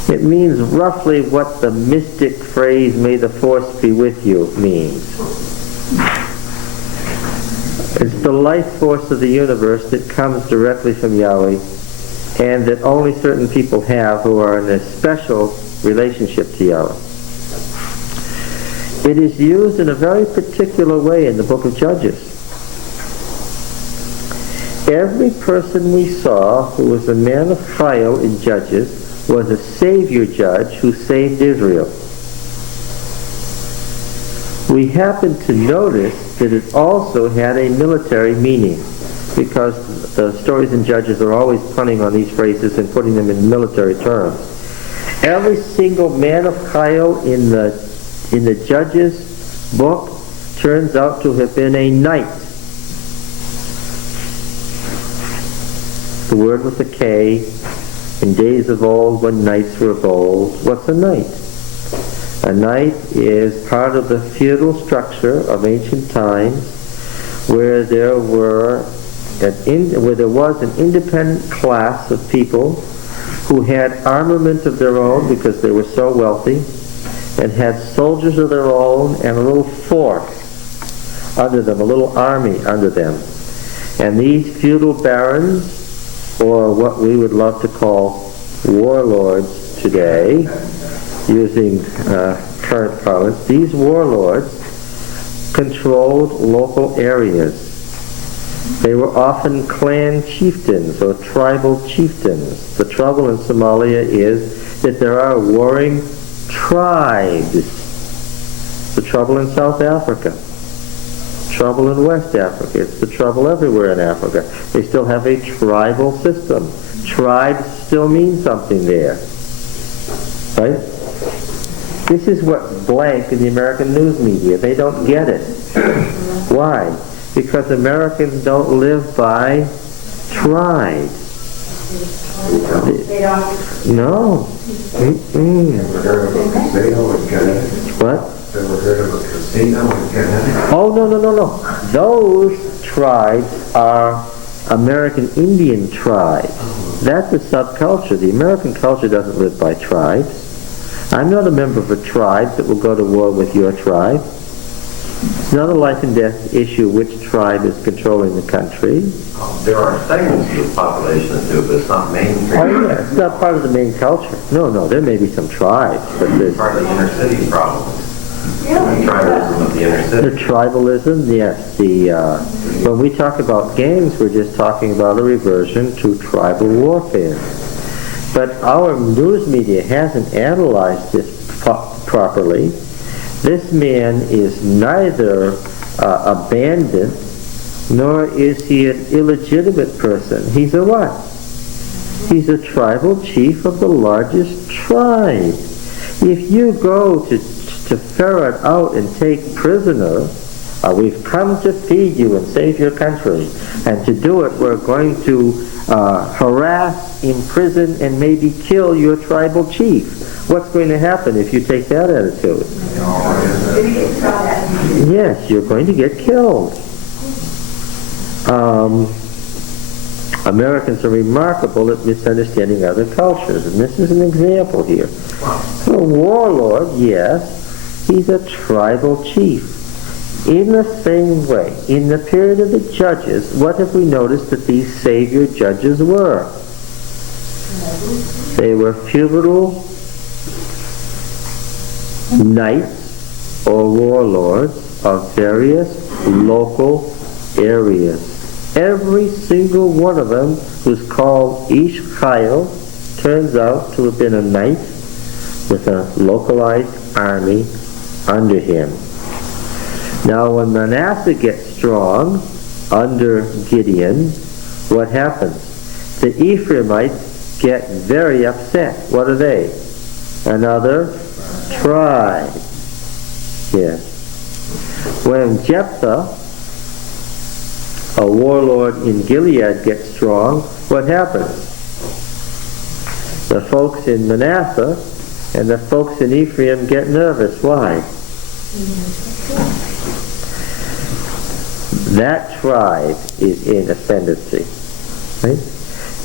It means roughly what the mystic phrase, "May the force be with you," means. It's the life force of the universe that comes directly from Yahweh, and that only certain people have who are in a special relationship to Yahweh. It is used in a very particular way in the book of Judges. Every person we saw who was a man of chayil in Judges was a savior judge who saved Israel. We happen to notice that it also had a military meaning, because the stories in Judges are always punning on these phrases and putting them in military terms. Every single man of chayil in the Judges book turns out to have been a knight. The word with a K. In days of old, when knights were bold. What's a knight? A knight is part of the feudal structure of ancient times, where there was an independent class of people who had armament of their own because they were so wealthy, and had soldiers of their own and a little force under them, a little army under them. And these feudal barons, or what we would love to call warlords today, using current parlance, these warlords controlled local areas. They were often clan chieftains or tribal chieftains. The trouble in Somalia is that there are warring tribes. The trouble in South Africa. Trouble in West Africa. It's the trouble everywhere in Africa. They still have a tribal system. Tribes still mean something there. Right? This is what's blank in the American news media. They don't get it. Why? because Americans don't live by tribes. They don't. No. Mm-mm. Ever heard of a casino in Connecticut? What? Ever heard of a casino in Connecticut? Oh, no. Those tribes are American Indian tribes. That's a subculture. The American culture doesn't live by tribes. I'm not a member of a tribe that will go to war with your tribe. It's not a life and death issue which tribe is controlling the country. There are segments of the population that do, but it's not mainstream. Oh yeah, it's not part of the main culture. No, there may be some tribes, but It's there's part of the inner city problem. Really? Tribalism of the inner the city. tribalism, yes. When we talk about gangs, we're just talking about a reversion to tribal warfare. But our news media hasn't analyzed this properly. This man is neither a bandit, nor is he an illegitimate person. He's a what? He's a tribal chief of the largest tribe. If you go to ferret out and take prisoner, we've come to feed you and save your country, and to do it we're going to harass, imprison, and maybe kill your tribal chief. What's going to happen if you take that attitude? Did he get shot at? Yes, you're going to get killed. Americans are remarkable at misunderstanding other cultures, and this is an example here. A warlord, yes, he's a tribal chief. In the same way, in the period of the judges, what have we noticed that these savior judges were? They were feudal knights or warlords of various local areas. Every single one of them who's called Ish Chayil turns out to have been a knight with a localized army under him. Now when Manasseh gets strong under Gideon, what happens? The Ephraimites get very upset. What are they? Another tribe. Yes. When Jephthah, a warlord in Gilead, gets strong, what happens? The folks in Manasseh and the folks in Ephraim get nervous. Why? That tribe is in ascendancy. Right?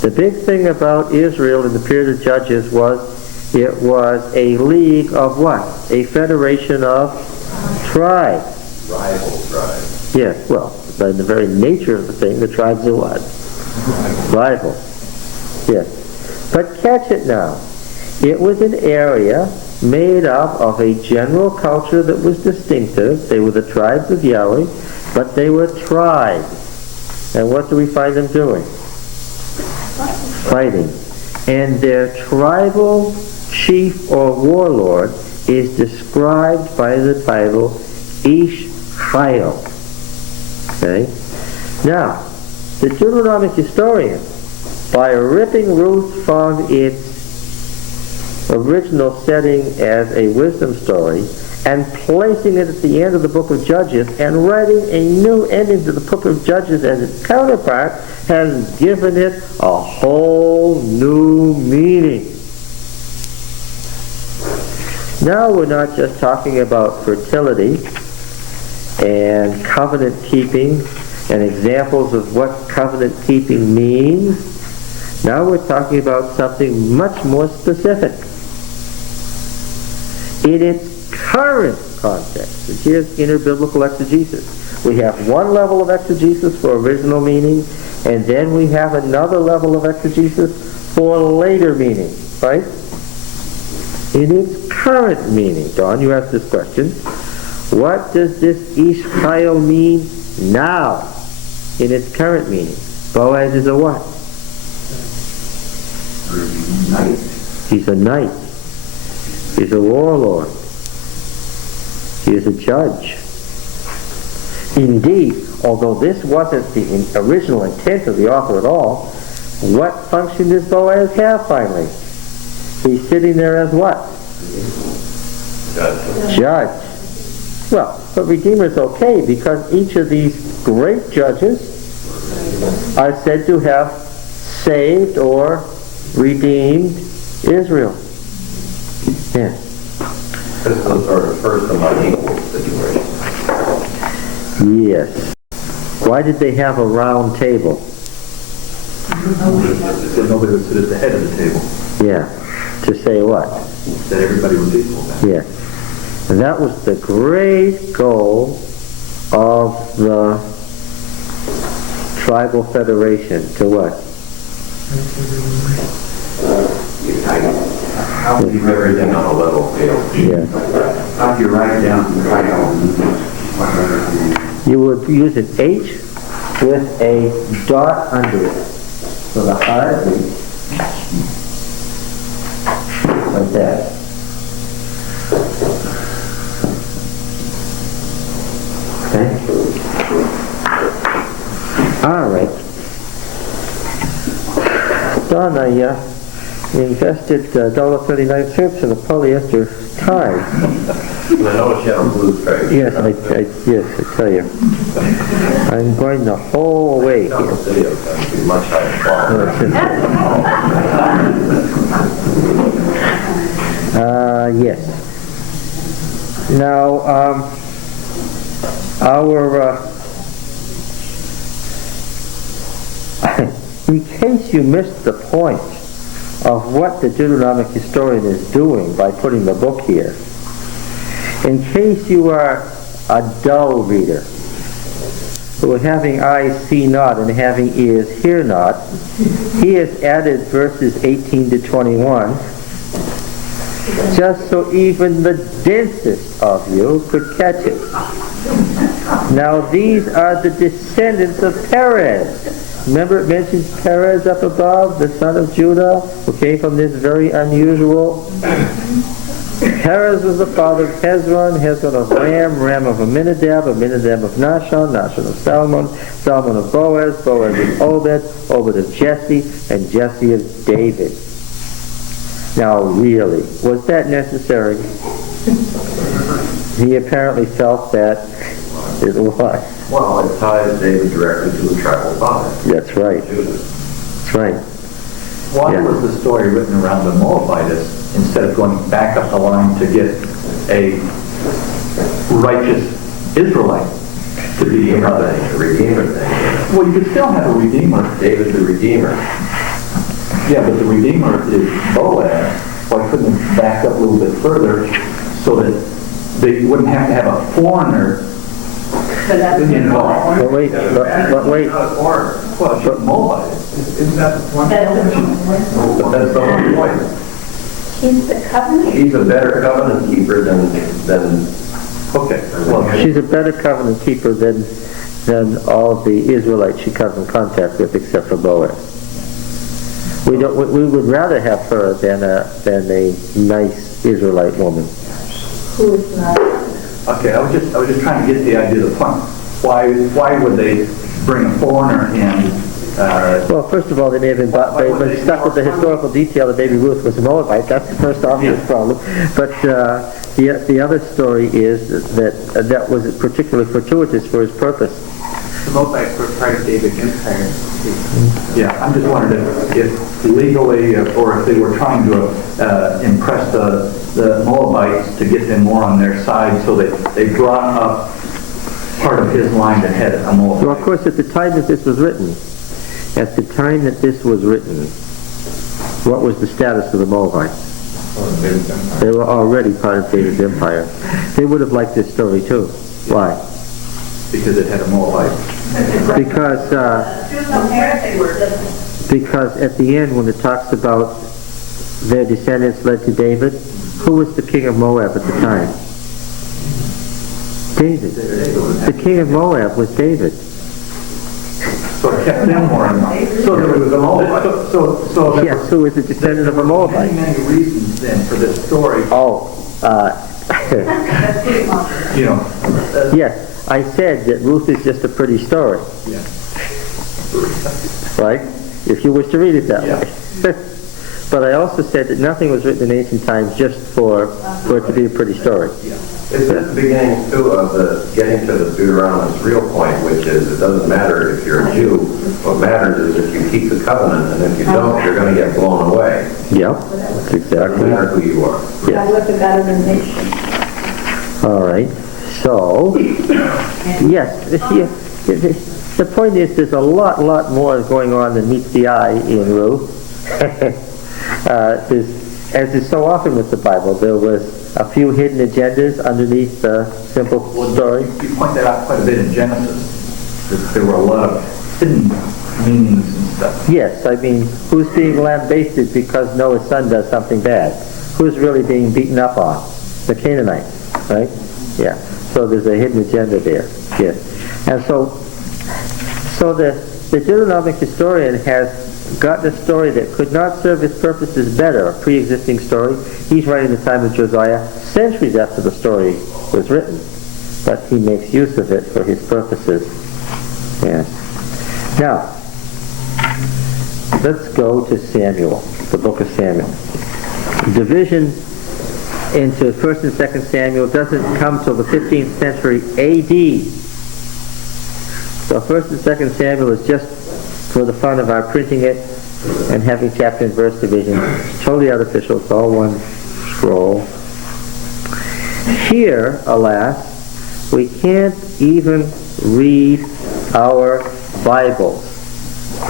The big thing about Israel in the period of Judges was it was a league of what? A federation of tribes. Rival tribes. Yes, well, by the very nature of the thing, the tribes are what? Rival. Yes. But catch it now. It was an area made up of a general culture that was distinctive. They were the tribes of Yahweh, but they were tribes. And what do we find them doing? Fighting. And their tribal chief or warlord is described by the title Ish Chayil. Okay? Now, the Deuteronomic historian, by ripping Ruth from its original setting as a wisdom story and placing it at the end of the book of Judges and writing a new ending to the book of Judges as its counterpart, has given it a whole new meaning. Now we're not just talking about fertility and covenant keeping and examples of what covenant keeping means. Now we're talking about something much more specific. In its current context, which is interbiblical exegesis, we have one level of exegesis for original meaning, and then we have another level of exegesis for later meaning, right? In its current meaning, Don, you asked this question, what does this Ish Chayil mean now in its current meaning? Boaz is a what? Knight. He's a knight. He's a warlord. He is a judge. Indeed, although this wasn't the original intent of the author at all, what function does Boaz have finally? He's sitting there as what? Judge. Well, but Redeemer's okay because each of these great judges are said to have saved or redeemed Israel. Yes. This is a sort of first among equals situation. Yes. Why did they have a round table? So nobody would sit at the head of the table. Yeah. To say what? That everybody was equal then. Yeah. And that was the great goal of the tribal federation. To what? How do you keep everything on a level field? Yeah. How do you write down the title? You would use an H with a dot under it. So the heart is like that. Okay? All right. Don, I invested $1.39 in a polyester tie. I noticed you have a blue stripe. Yes, I tell you. I'm going the whole way The here. video is going to be much higher quality. Yes. Now, in case you missed the point of what the Deuteronomic historian is doing by putting the book here, in case you are a dull reader, who having eyes see not and having ears hear not, he has added verses 18 to 21, just so even the densest of you could catch it. Now these are the descendants of Perez. Remember it mentions Perez up above, the son of Judah, who came from this very unusual. Perez was the father of Hezron, Hezron of Ram, Ram of Aminadab, Aminadab of Nahshon, Nahshon of Salmon, Salmon of Boaz, Boaz of Obed, Obed of Jesse, and Jesse of David. Now really, was that necessary? He apparently felt that it was. Well, it ties David directly to the tribal father. That's right. Judah. That's right. Why Yeah. was the story written around the Moabites instead of going back up the line to get a righteous Israelite to be another? The Redeemer thing. Well, you could still have a Redeemer. David the Redeemer. Yeah, but the Redeemer is Boaz. Why couldn't it back up a little bit further so that they wouldn't have to have a foreigner involved? But wait, but wait. Well, she's Moabite. Isn't that the point? But that's the whole point. He's the covenant. He's a better covenant keeper than Okay. Well, She's a better covenant keeper than all of the Israelites she comes in contact with, except for Boaz. We would rather have her than a nice Israelite woman. Who is not. okay. I was just trying to get the idea of the point. Why would they bring a foreigner in? Well, first of all, they may have been stuck with the historical detail that maybe Ruth was a Moabite. That's the first obvious problem. But the other story is that was particularly fortuitous for his purpose. The Moabites were part of David's empire. Yeah, I'm just wondering if legally or if they were trying to impress the Moabites to get them more on their side, so that they brought up part of his line that had a Moabite. Well, of course, at the time that this was written, what was the status of the Moabites? They were already part of David's empire. They would have liked this story too. Why? Because it had a Moabite. Because at the end, when it talks about their descendants led to David, who was the king of Moab at the time? David. The king of Moab was David. So it kept them more in mind. So there was a Moabite. So there Yes, who was a descendant of a Moabite? many reasons then for this story. Oh, You know. yes. I said that Ruth is just a pretty story. Yeah. Right? If you wish to read it that Yeah. way. But I also said that nothing was written in ancient times just for it to be a pretty story. It's at the beginning, too, of the getting to the Deuteronomy's real point, which is it doesn't matter if you're a Jew. What matters is if you keep the covenant, and if you don't, you're going to get blown away. Yeah, that's No exactly. matter who you are. Yes. with the God of the nation. All right. So, yes, the point is there's a lot more going on than meets the eye in Ruth. As is so often with the Bible, there was a few hidden agendas underneath the simple story. You point that out quite a bit in Genesis. That there were a lot of hidden meanings and stuff. Yes, I mean, who's being lambasted because Noah's son does something bad? Who's really being beaten up on? The Canaanites, right? Yeah. So there's a hidden agenda there. Yes. And so the Deuteronomic historian has gotten a story that could not serve his purposes better, a pre-existing story. He's writing the time of Josiah, centuries after the story was written, but he makes use of it for his purposes. Yes. Now, let's go to Samuel, the book of Samuel. Division into 1st and 2nd Samuel doesn't come till the 15th century A.D. So 1st and 2nd Samuel is just for the fun of our printing it and having chapter and verse division. It's totally artificial. It's all one scroll. Here, alas, we can't even read our Bibles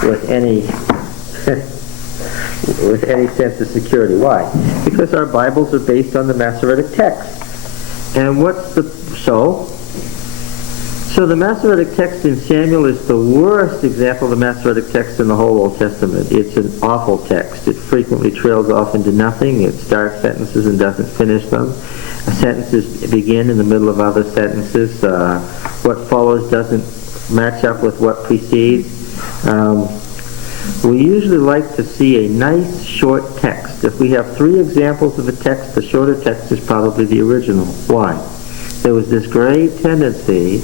with any with any sense of security. Why? Because our Bibles are based on the Masoretic text. And what's the so the Masoretic text in Samuel is the worst example of the Masoretic text in the whole Old Testament. It's an awful text. It frequently trails off into nothing. It starts sentences and doesn't finish them. Sentences begin in the middle of other sentences. What follows doesn't match up with what precedes. We usually like to see a nice short text. If we have 3 examples of a text, the shorter text is probably the original. Why? There was this great tendency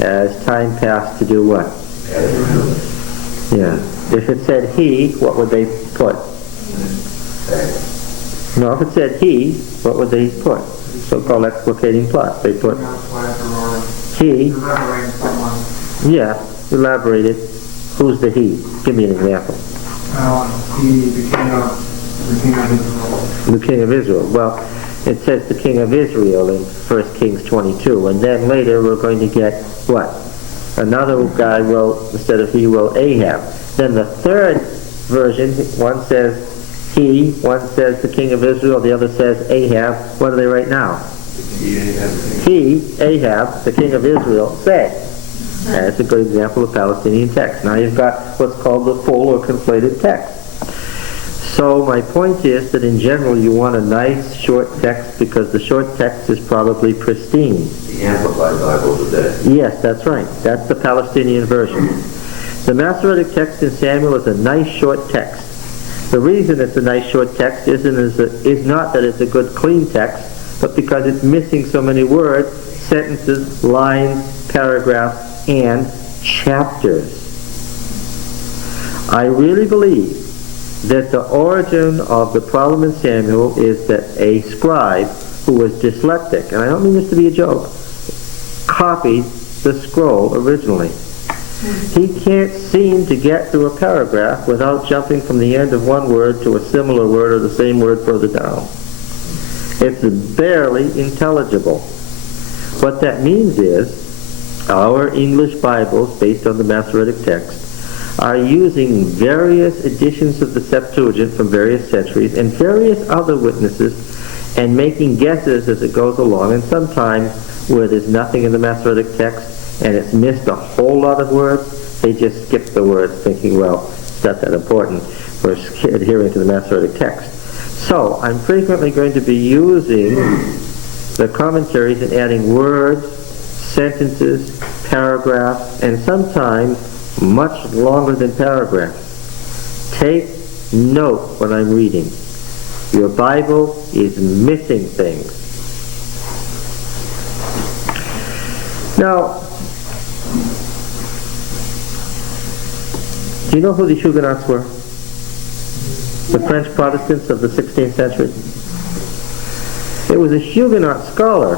as time passed to do what? Yeah. If it said he, what would they put? No, if it said he, what would they put? So-called explicating plus. They put he. Yeah, elaborated. Who's the he? Give me an example. The king of Israel. The king of Israel. Well, it says the king of Israel in 1 Kings 22, and then later we're going to get what? Another guy will, instead of he, will Ahab. Then the third version, one says he, one says the king of Israel, the other says Ahab. What do they write now? He, Ahab, the king of Israel, said. And it's a good example of Palestinian text. Now you've got what's called the full or conflated text. So my point is that in general you want a nice short text because the short text is probably pristine. The Amplified Bible today. Yes, that's right. That's the Palestinian version. The Masoretic text in Samuel is a nice short text. The reason it's a nice short text is not that it's a good clean text, but because it's missing so many words, sentences, lines, paragraphs, and chapters. I really believe that the origin of the problem in Samuel is that a scribe who was dyslexic, and I don't mean this to be a joke, copied the scroll originally. He can't seem to get through a paragraph without jumping from the end of one word to a similar word or the same word further down. It's barely intelligible. What that means is our English Bibles, based on the Masoretic text, are using various editions of the Septuagint from various centuries and various other witnesses and making guesses as it goes along, and sometimes where there's nothing in the Masoretic text and it's missed a whole lot of words, they just skip the words thinking, well, it's not that important. We're adhering to the Masoretic text. So I'm frequently going to be using the commentaries and adding words, sentences, paragraphs, and sometimes much longer than paragraphs. Take note when I'm reading. Your Bible is missing things. Now, do you know who the Huguenots were? the French Protestants of the 16th century. It was a Huguenot scholar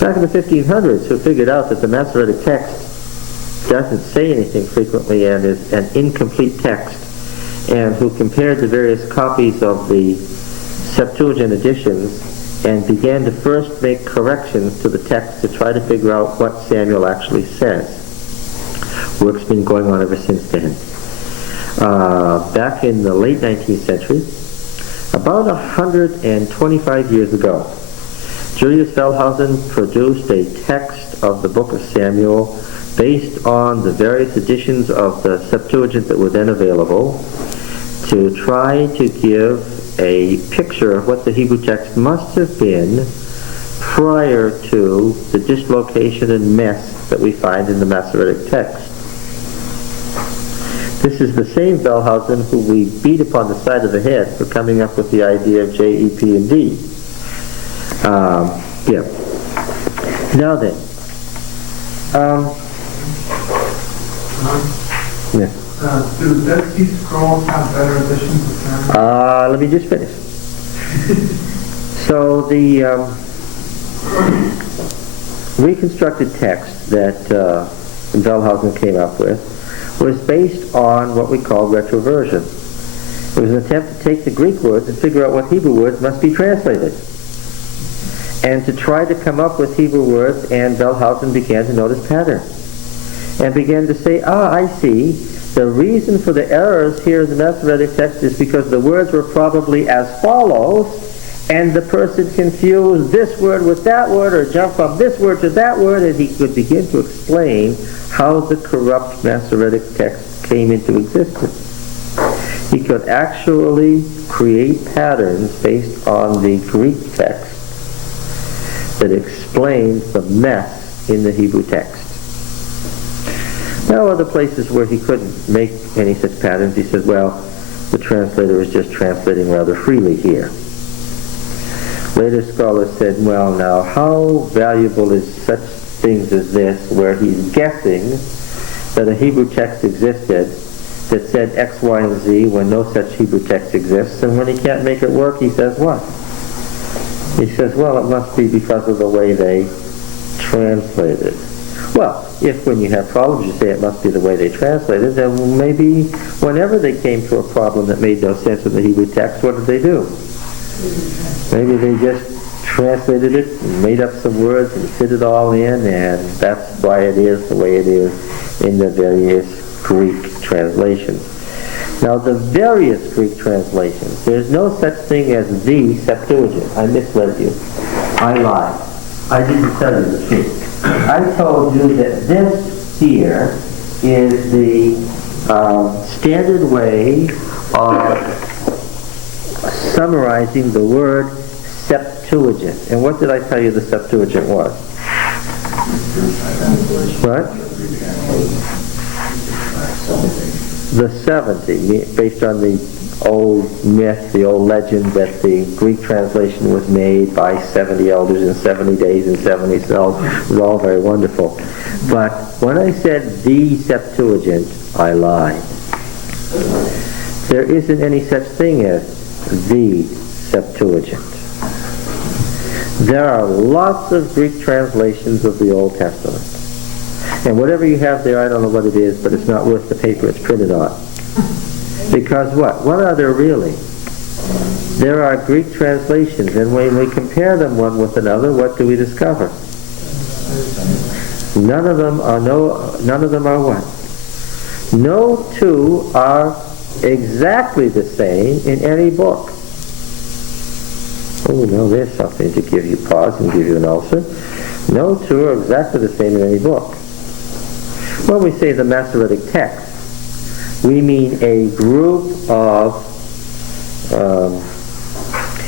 back in the 1500s who figured out that the Masoretic text doesn't say anything frequently and is an incomplete text, and who compared the various copies of the Septuagint editions and began to first make corrections to the text to try to figure out what Samuel actually says. Work's been going on ever since then. Back in the late 19th century, about 125 years ago, Julius Wellhausen produced a text of the book of Samuel based on the various editions of the Septuagint that were then available, to try to give a picture of what the Hebrew text must have been prior to the dislocation and mess that we find in the Masoretic text. This is the same Wellhausen who we beat upon the side of the head for coming up with the idea of J, E, P, and D. Yeah. Now then, yeah. Do Dead Sea Scrolls have better editions of Samuel? Let me just finish. So the reconstructed text that Wellhausen came up with was based on what we call retroversion. It was an attempt to take the Greek words and figure out what Hebrew words must be translated, and to try to come up with Hebrew words, and Wellhausen began to notice patterns and began to say, I see. The reason for the errors here in the Masoretic text is because the words were probably as follows, and the person confused this word with that word, or jumped from this word to that word, and he could begin to explain how the corrupt Masoretic text came into existence. He could actually create patterns based on the Greek text that explains the mess in the Hebrew text. There are other places where he couldn't make any such patterns. He said, well, the translator is just translating rather freely here. Later scholars said, well, now, how valuable is such things as this, where he's guessing that a Hebrew text existed that said X, Y, and Z when no such Hebrew text exists, and when he can't make it work, he says what? He says, well, it must be because of the way they translated. Well, if when you have problems you say it must be the way they translated, then maybe whenever they came to a problem that made no sense in the Hebrew text, what did they do? Maybe they just translated it and made up some words and fit it all in, and that's why it is the way it is in the various Greek translations. Now, the various Greek translations, there's no such thing as the Septuagint. I misled you. I lied. I didn't tell you the truth. I told you that this here is the standard way of summarizing the word Septuagint. And what did I tell you the Septuagint was? What? The 70, based on the old myth, the old legend that the Greek translation was made by 70 elders in 70 days and 70 cells. It was all very wonderful. But when I said the Septuagint, I lied. There isn't any such thing as the Septuagint. There are lots of Greek translations of the Old Testament. And whatever you have there, I don't know what it is, but it's not worth the paper it's printed on. Because what? What are there really? There are Greek translations, and when we compare them one with another, what do we discover? None of them are what? No two are exactly the same in any book. Oh, no, there's something to give you pause and give you an ulcer. No two are exactly the same in any book. When we say the Masoretic text, we mean a group of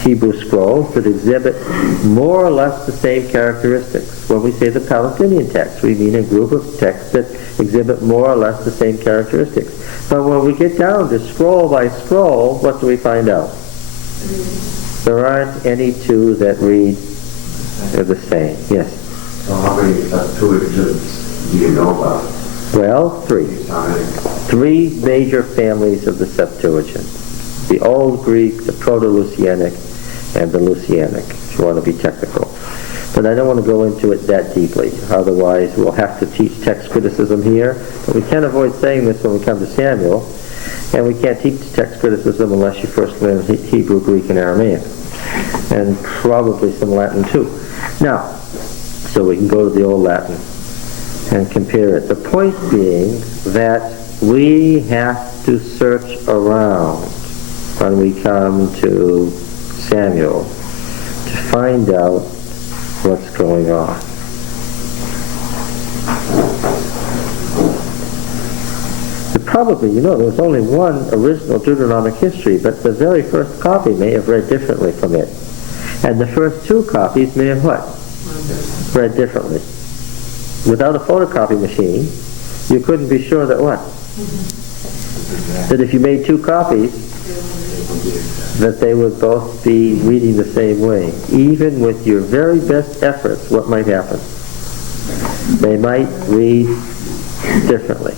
Hebrew scrolls that exhibit more or less the same characteristics. When we say the Palestinian text, we mean a group of texts that exhibit more or less the same characteristics. But when we get down to scroll by scroll, what do we find out? There aren't any two that read the same. Yes? So how many Septuagints do you know about? Well, three. Three major families of the Septuagint. the Old Greek, the Proto-Luscianic, and the Luscianic, if you want to be technical. But I don't want to go into it that deeply. Otherwise, we'll have to teach text criticism here. But we can't avoid saying this when we come to Samuel. And we can't teach text criticism unless you first learn Hebrew, Greek, and Aramaic. And probably some Latin too. Now, so we can go to the Old Latin and compare it. The point being that we have to search around when we come to Samuel to find out what's going on. Probably, there was only one original Deuteronomic history, but the very first copy may have read differently from it. And the first two copies may have what? Read differently. Without a photocopy machine, you couldn't be sure that what? That if you made two copies, that they would both be reading the same way. Even with your very best efforts, what might happen? They might read differently.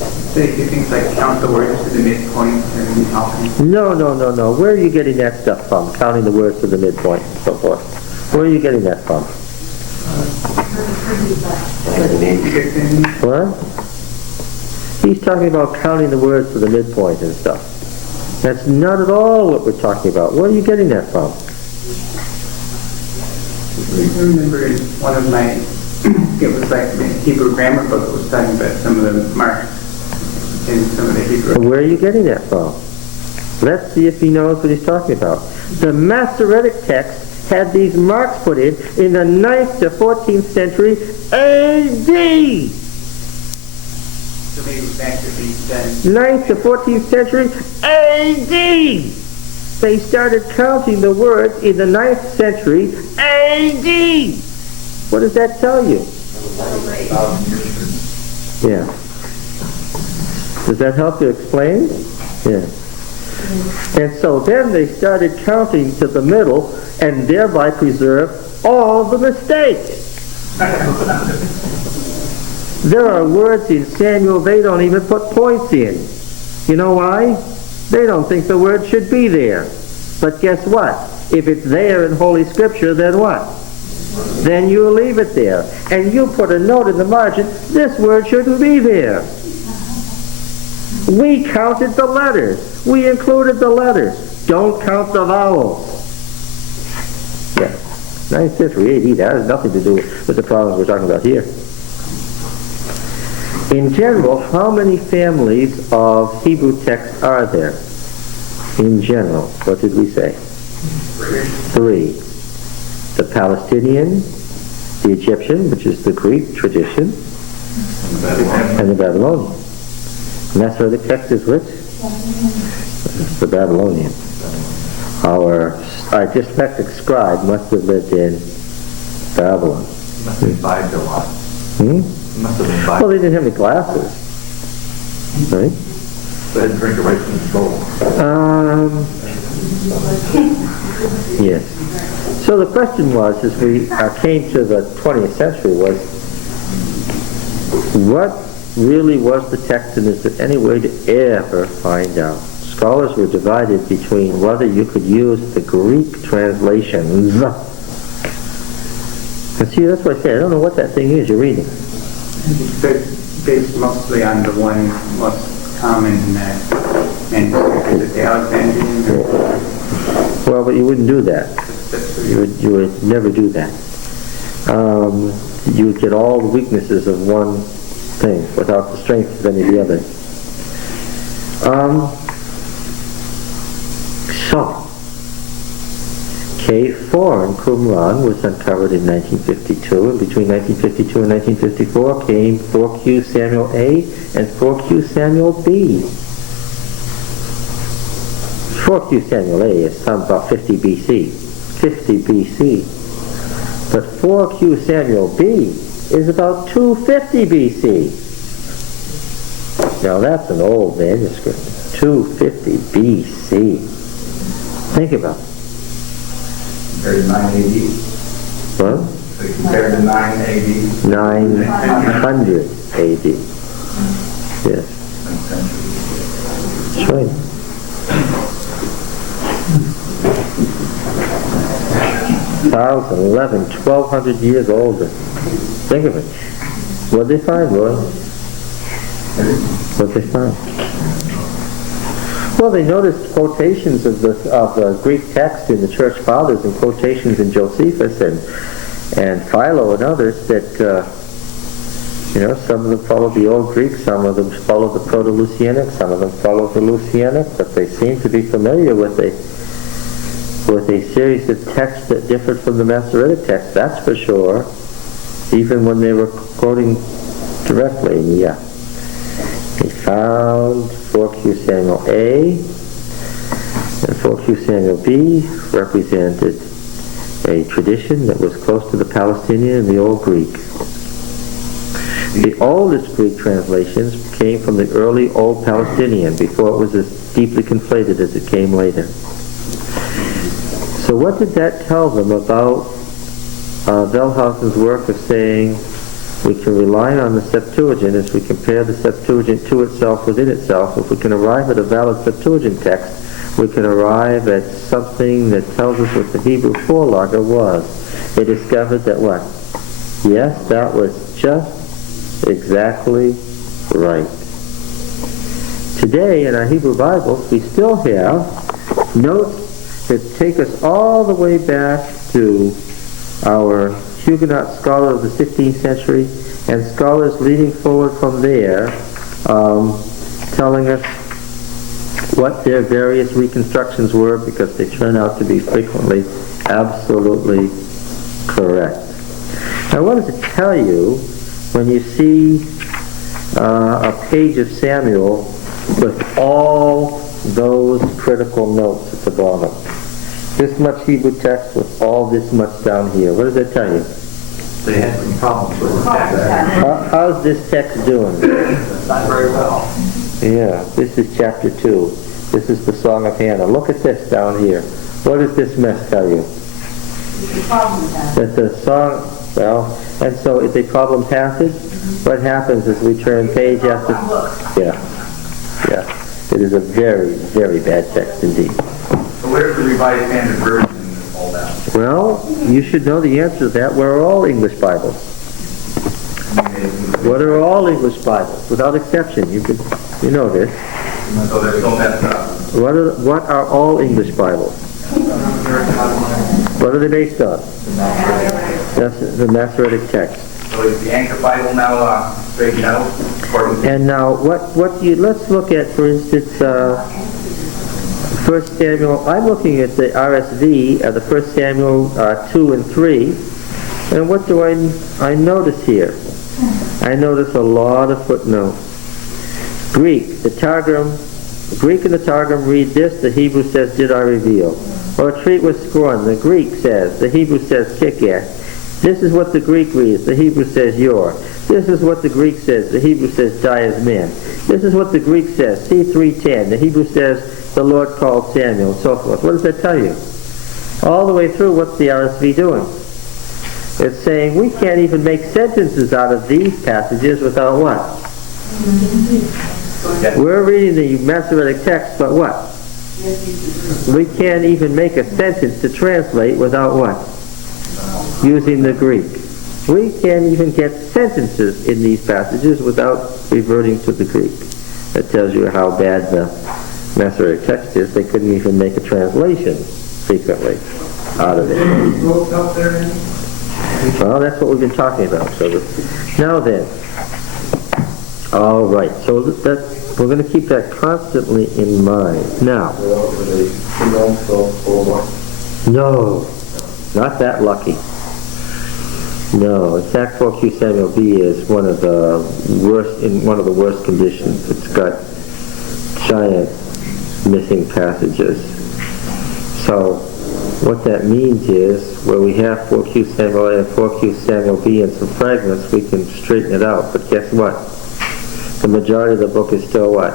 So you do things like count the words to the midpoint and helping? No. Where are you getting that stuff from? Counting the words to the midpoint and so forth. Where are you getting that from? What? He's talking about counting the words to the midpoint and stuff. That's not at all what we're talking about. Where are you getting that from? I remember in one of my, it was like the Hebrew grammar book that was talking about some of the marks in some of the Hebrew. Where are you getting that from? Let's see if he knows what he's talking about. The Masoretic text had these marks put in the 9th to 14th century A.D. So maybe back to the 9th to 14th century A.D. They started counting the words in the 9th century A.D. What does that tell you? Yeah. Does that help you explain? Yeah. And so then they started counting to the middle and thereby preserve all the mistakes. There are words in Samuel they don't even put points in. You know why? They don't think the word should be there. But guess what? If it's there in Holy Scripture, then what? Then you leave it there. And you put a note in the margin, this word shouldn't be there. We counted the letters. We included the letters. Don't count the vowels. Yeah. 9th century AD, that has nothing to do with the problems we're talking about here. In general, how many families of Hebrew texts are there? In general, what did we say? 3. The Palestinian, the Egyptian, which is the Greek tradition, and the Babylonian. And that's where the text is which? It's the Babylonian. Our dyslexic scribe must have lived in Babylon. Must have imbibed a lot. Must have imbibed. Well, they didn't have any glasses. Right? They had to drink it right from the bowl. Yes. So the question was, as we came to the 20th century, was what really was the text, and is there any way to ever find out? Scholars were divided between whether you could use the Greek translations. And see, that's what I say. I don't know what that thing is you're reading. Based mostly on the one most common manuscript. Is it the Alexandrian? Well, but you wouldn't do that. You would never do that. You would get all the weaknesses of one thing without the strength of any of the others. So, Cave 4 in Qumran was uncovered in 1952, and between 1952 and 1954 came 4Q Samuel A and 4Q Samuel B. 4Q Samuel A is some about 50 BC. 50 BC. But 4Q Samuel B is about 250 BC. Now that's an old manuscript. 250 BC. Think about it. Compared to 9 AD. What? So compared to 9 AD. 900 AD. Yes. That's right. 1,000, 11, 1,200 years older. Think of it. What did they find, Roy? What did they find? Well, they noticed quotations of the Greek text in the Church Fathers and quotations in Josephus and Philo and others that, some of them followed the Old Greek, some of them followed the Proto-Lucanic, some of them followed the Lucanic, but they seem to be familiar with a series of texts that differed from the Masoretic text, that's for sure, even when they were quoting directly. Yeah. They found 4Q Samuel A and 4Q Samuel B represented a tradition that was close to the Palestinian and the Old Greek. The oldest Greek translations came from the early Old Palestinian before it was as deeply conflated as it came later. So what did that tell them about Wellhausen's work of saying we can rely on the Septuagint as we compare the Septuagint to itself within itself? If we can arrive at a valid Septuagint text, we can arrive at something that tells us what the Hebrew forelogger was. They discovered that what? Yes, that was just exactly right. Today in our Hebrew Bibles, we still have notes that take us all the way back to our Huguenot scholar of the 16th century and scholars leading forward from there, telling us what their various reconstructions were, because they turn out to be frequently absolutely correct. Now, what does it tell you when you see a page of Samuel with all those critical notes at the bottom? This much Hebrew text with all this much down here. What does that tell you? They had some problems with the text. How's this text doing? Not very well. Yeah, this is chapter 2. This is the Song of Hannah. Look at this down here. What does this mess tell you? That the song, and so it's a problem passage. What happens is we turn page after... Yeah. It is a very, very bad text indeed. So where's the Revised Standard Version in all that? Well, you should know the answer to that. Where are all English Bibles? What are all English Bibles? Without exception. You know this. So there's no mess up. What are all English Bibles? What are they based on? That's the Masoretic text. So is the Anchor Bible now straightened out? And now, let's look at, for instance, 1 Samuel. I'm looking at the RSV, the 1 Samuel 2 and 3, and what do I notice here? I notice a lot of footnotes. Greek and the Targum read this, the Hebrew says, did I reveal? Or treat with scorn, the Greek says, the Hebrew says, kick at. This is what the Greek reads, the Hebrew says, yor. This is what the Greek says, the Hebrew says, die as men. This is what the Greek says, C3:10, the Hebrew says, the Lord called Samuel, and so forth. What does that tell you? All the way through, what's the RSV doing? It's saying we can't even make sentences out of these passages without what? We're reading the Masoretic text, but what? We can't even make a sentence to translate without what? Using the Greek. We can't even get sentences in these passages without reverting to the Greek. That tells you how bad the Masoretic text is. They couldn't even make a translation frequently out of it. Well, that's what we've been talking about. So now then, all right. So we're going to keep that constantly in mind. Now, no, not that lucky. No, in fact, 4Q Samuel B is one of the worst conditions. It's got giant missing passages. So what that means is, where we have 4Q Samuel A and 4Q Samuel B and some fragments, we can straighten it out. But guess what? The majority of the book is still what?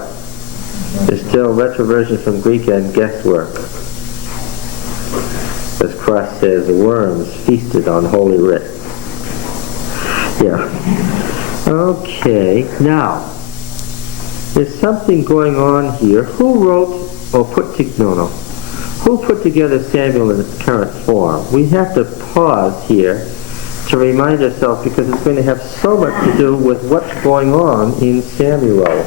It's still retroversion from Greek and guesswork. As Christ says, the worms feasted on Holy Writ. Yeah. Okay, now, there's something going on here. Who Who put together Samuel in its current form? We have to pause here to remind ourselves, because it's going to have so much to do with what's going on in Samuel.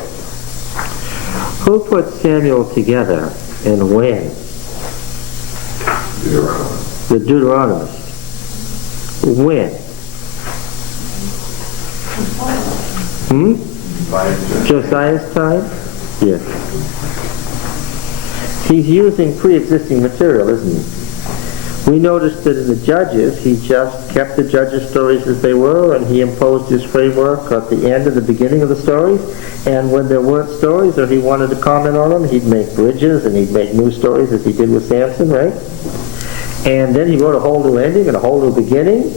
Who put Samuel together and when? The Deuteronomists. When? Josiah's time? Yes. He's using pre-existing material, isn't he? We noticed that in the Judges, he just kept the Judges' stories as they were, and he imposed his framework at the end and the beginning of the stories. And when there weren't stories, or he wanted to comment on them, he'd make bridges and he'd make new stories, as he did with Samson, right? And then he wrote a whole new ending and a whole new beginning,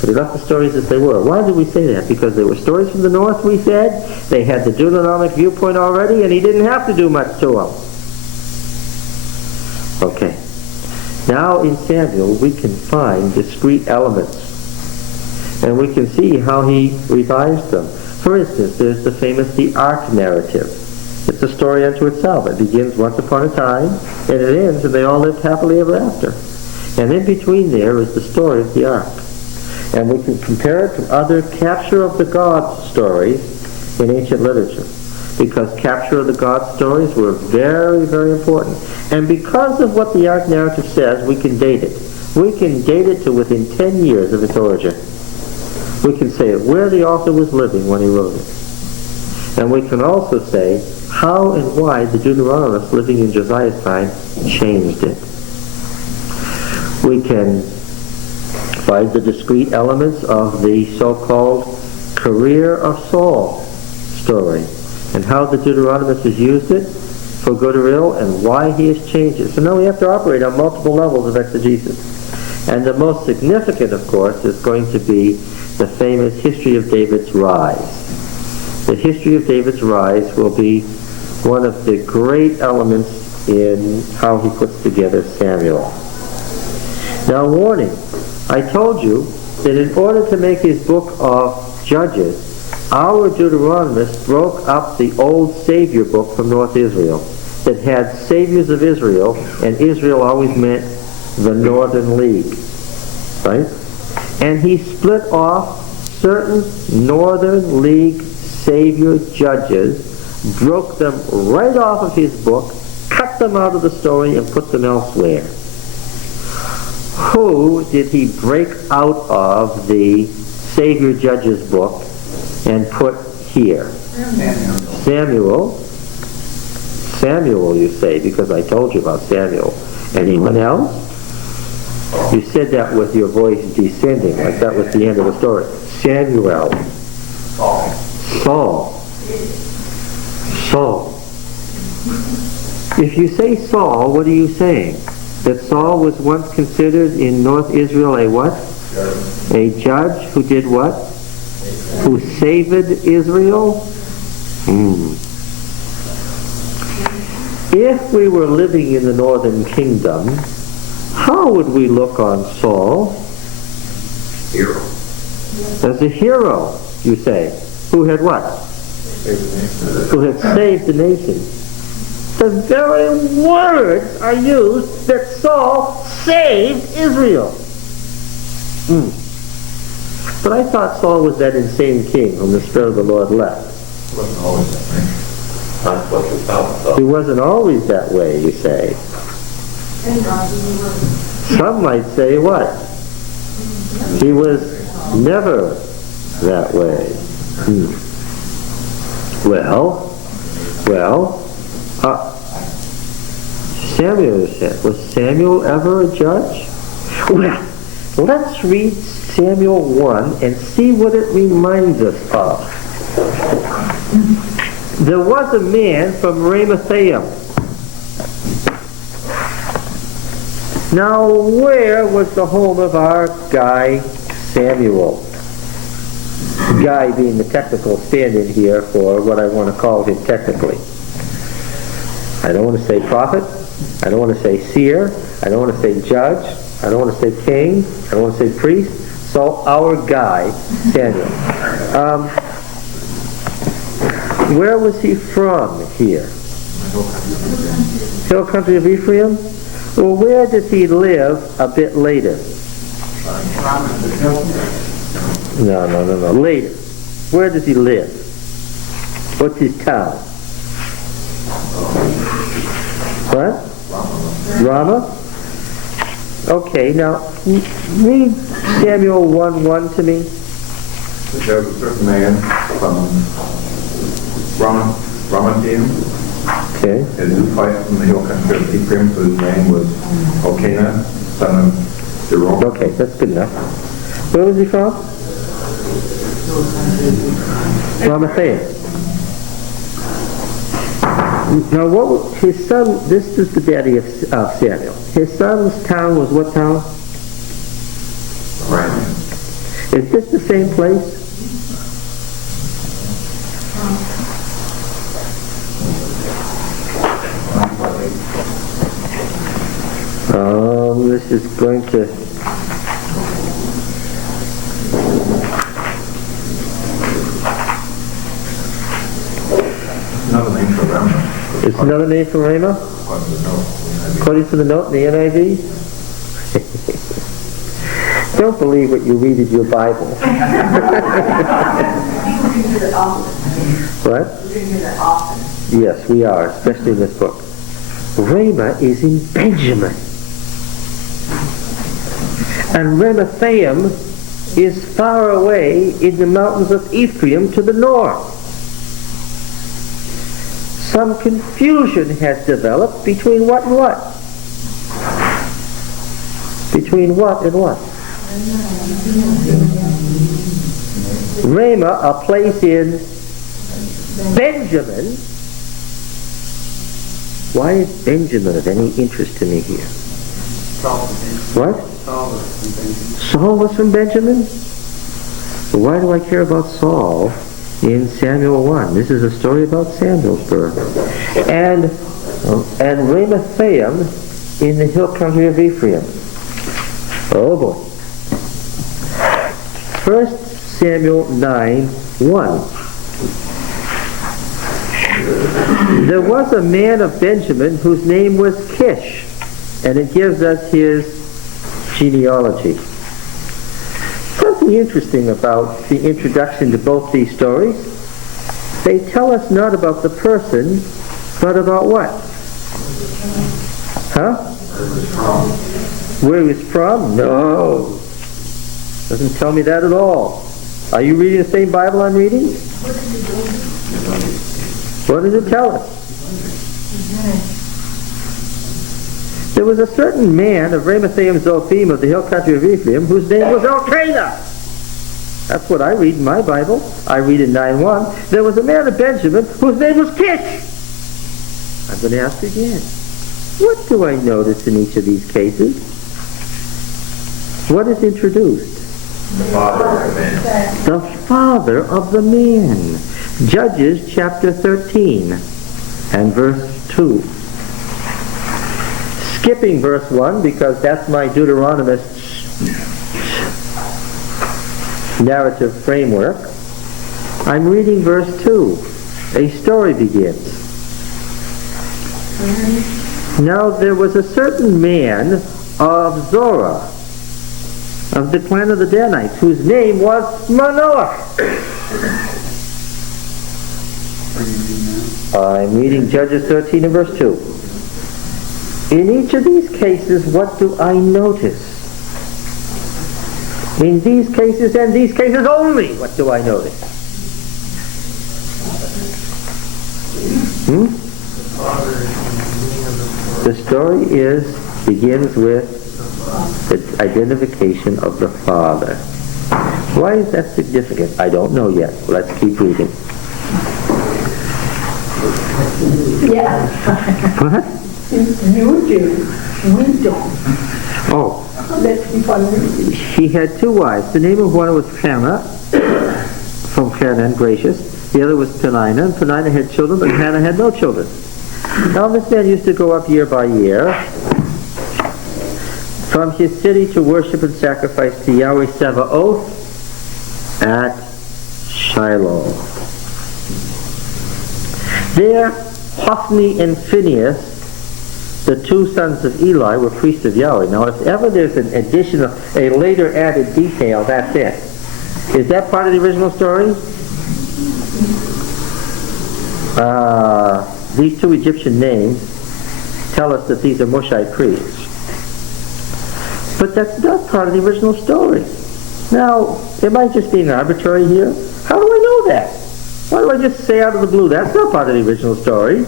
but he left the stories as they were. Why did we say that? Because they were stories from the north, we said. They had the Deuteronomic viewpoint already, and he didn't have to do much to them. Okay. Now in Samuel, we can find discrete elements, and we can see how he revised them. For instance, there's the Ark narrative. It's a story unto itself. It begins once upon a time, and it ends, and they all lived happily ever after. And in between there is the story of the Ark. And we can compare it to other capture of the gods stories in ancient literature, because capture of the gods stories were very, very important. And because of what the Ark narrative says, we can date it. We can date it to within 10 years of its origin. We can say where the author was living when he wrote it. And we can also say how and why the Deuteronomists living in Josiah's time changed it. We can find the discrete elements of the so-called career of Saul story, and how the Deuteronomists has used it for good or ill, and why he has changed it. So now we have to operate on multiple levels of exegesis. And the most significant, of course, is going to be the famous history of David's rise. The history of David's rise will be one of the great elements in how he puts together Samuel. Now, warning, I told you that in order to make his book of Judges, our Deuteronomists broke up the old Savior book from North Israel that had saviors of Israel, and Israel always meant the Northern League, right? And he split off certain Northern League Savior judges, broke them right off of his book, cut them out of the story, and put them elsewhere. Who did he break out of the Savior Judges book and put here? Samuel. Samuel, you say, because I told you about Samuel. Anyone else? You said that with your voice descending, like that was the end of the story. Samuel. Saul. If you say Saul, what are you saying? That Saul was once considered in North Israel a what? A judge who did what? Who saved Israel? If we were living in the northern kingdom, how would we look on Saul? Hero. As a hero, you say. Who had what? Who had saved the nation. The very words are used that Saul saved Israel. But I thought Saul was that insane king whom the Spirit of the Lord left. He wasn't always that way. That's what you found, though. He wasn't always that way, you say. Some might say what? He was never that way. Samuel said, was Samuel ever a judge? Well, let's read Samuel 1 and see what it reminds us of. There was a man from Ramathaim. Now, where was the home of our guy Samuel? Guy being the technical stand-in here for what I want to call him technically. I don't want to say prophet. I don't want to say seer. I don't want to say judge. I don't want to say king. I don't want to say priest. So our guy, Samuel. Where was he from here? Hill country of Ephraim? Well, where does he live a bit later? No. Later. Where does he live? What's his town? What? Ramah? Okay, now read Samuel 1:1 to me. There was a certain man from Ramathaim, Okay. and who fight from the hill country of Ephraim, whose name was Elkanah, son of Jerome. Okay, that's good enough. Where was he from? Ramathaim. Now, what was his son? This is the daddy of Samuel. His son's town was what town? Right. Is this the same place? This is going to... Another name for Ramah. It's another name for Ramah? According to the note in the NIV? Don't believe what you read in your Bible. What? Yes, we are, especially in this book. Ramah is in Benjamin. And Ramathaim is far away in the mountains of Ephraim to the north. Some confusion has developed between what and what? Between what and what? Ramah, a place in Benjamin. Why is Benjamin of any interest to me here? What? Saul was from Benjamin? Why do I care about Saul in Samuel 1? This is a story about Samuel's birth. And Ramathaim in the hill country of Ephraim. Oh boy. 1 Samuel 9:1. There was a man of Benjamin whose name was Kish, and it gives us his genealogy. Something interesting about the introduction to both these stories. They tell us not about the person, but about what? Huh? Where he was from? No. Doesn't tell me that at all. Are you reading the same Bible I'm reading? What does it tell us? There was a certain man of Ramathaim Zophim of the hill country of Ephraim whose name was Elkanah. That's what I read in my Bible. I read in 9:1. There was a man of Benjamin whose name was Kish. I'm going to ask again. What do I notice in each of these cases? What is introduced? The father of the man. The father of the man. Judges chapter 13 and verse 2. Skipping verse 1 because that's my Deuteronomist narrative framework. I'm reading verse 2. A story begins. Now there was a certain man of Zorah, of the clan of the Danites, whose name was Manoah. I'm reading Judges 13 and verse 2. In each of these cases, what do I notice? In these cases and these cases only, what do I notice? The story begins with the identification of the Father. Why is that significant? I don't know yet. Let's keep reading. Yeah. What? You do. We don't. Oh. Let's be funny. He had two wives. The name of one was Hannah, from Canaan, gracious. The other was Peninnah, and Peninnah had children, but Hannah had no children. Now this man used to go up year by year from his city to worship and sacrifice to Yahweh Sabaoth at Shiloh. There, Hophni and Phinehas the two sons of Eli were priests of Yahweh. Now, if ever there's an additional, a later added detail, that's it. Is that part of the original story? These two Egyptian names tell us that these are Moshite priests. But that's not part of the original story. Now, am I just being arbitrary here? How do I know that? Why do I just say out of the blue, that's not part of the original story?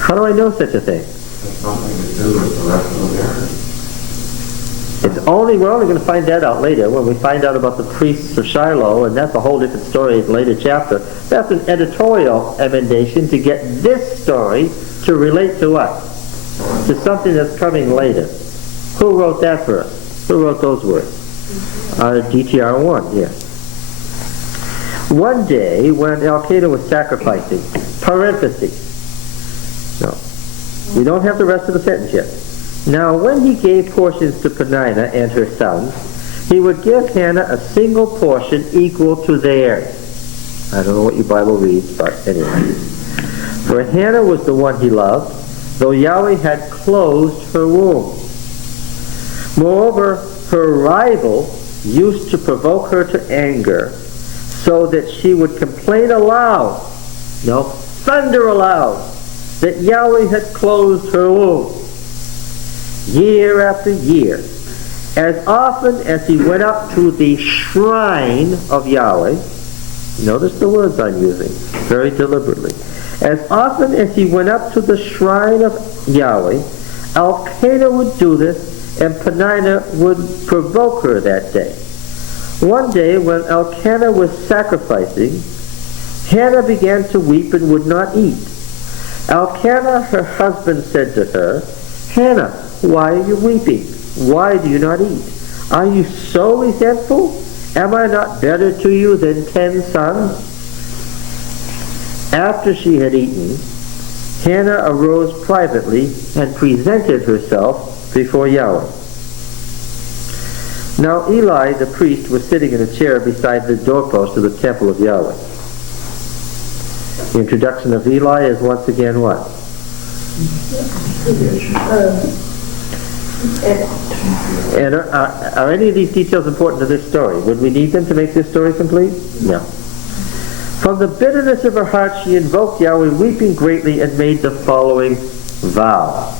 How do I know such a thing? Has nothing to do with the rest of the narrative. We're only going to find that out later when we find out about the priests of Shiloh, and that's a whole different story in a later chapter. That's an editorial emendation to get this story to relate to us, to something that's coming later. Who wrote that for us? Who wrote those words? DTR 1, yes. One day when Elkanah was sacrificing, parentheses. No, we don't have the rest of the sentence yet. Now when he gave portions to Peninnah and her sons, he would give Hannah a single portion equal to theirs. I don't know what your Bible reads, but anyway. For Hannah was the one he loved, though Yahweh had closed her womb. Moreover, her rival used to provoke her to anger, so that she would complain aloud, thunder aloud, that Yahweh had closed her womb. Year after year, as often as he went up to the shrine of Yahweh, notice the words I'm using very deliberately, as often as he went up to the shrine of Yahweh, Elkanah would do this, and Peninnah would provoke her that day. One day when Elkanah was sacrificing, Hannah began to weep and would not eat. Elkanah, her husband, said to her, Hannah, why are you weeping? Why do you not eat? Are you so resentful? Am I not better to you than 10 sons? After she had eaten, Hannah arose privately and presented herself before Yahweh. Now Eli the priest was sitting in a chair beside the doorpost of the temple of Yahweh. The introduction of Eli is once again what? And are any of these details important to this story? Would we need them to make this story complete? No. From the bitterness of her heart she invoked Yahweh, weeping greatly, and made the following vow.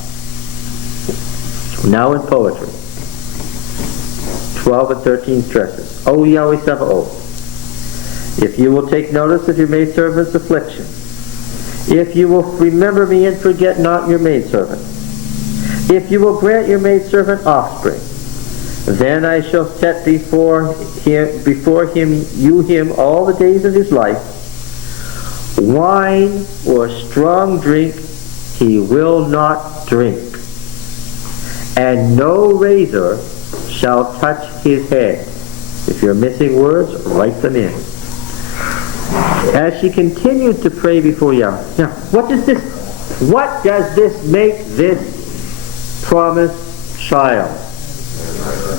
Now in poetry. 12 and 13 stresses. O Yahweh Sabaoth, if you will take notice of your maidservant's affliction, if you will remember me and forget not your maidservant, if you will grant your maidservant offspring, then I shall set before him all the days of his life. Wine or strong drink he will not drink, and no razor shall touch his head. If you're missing words, write them in. As she continued to pray before Yahweh. Now, what does this make this promised child?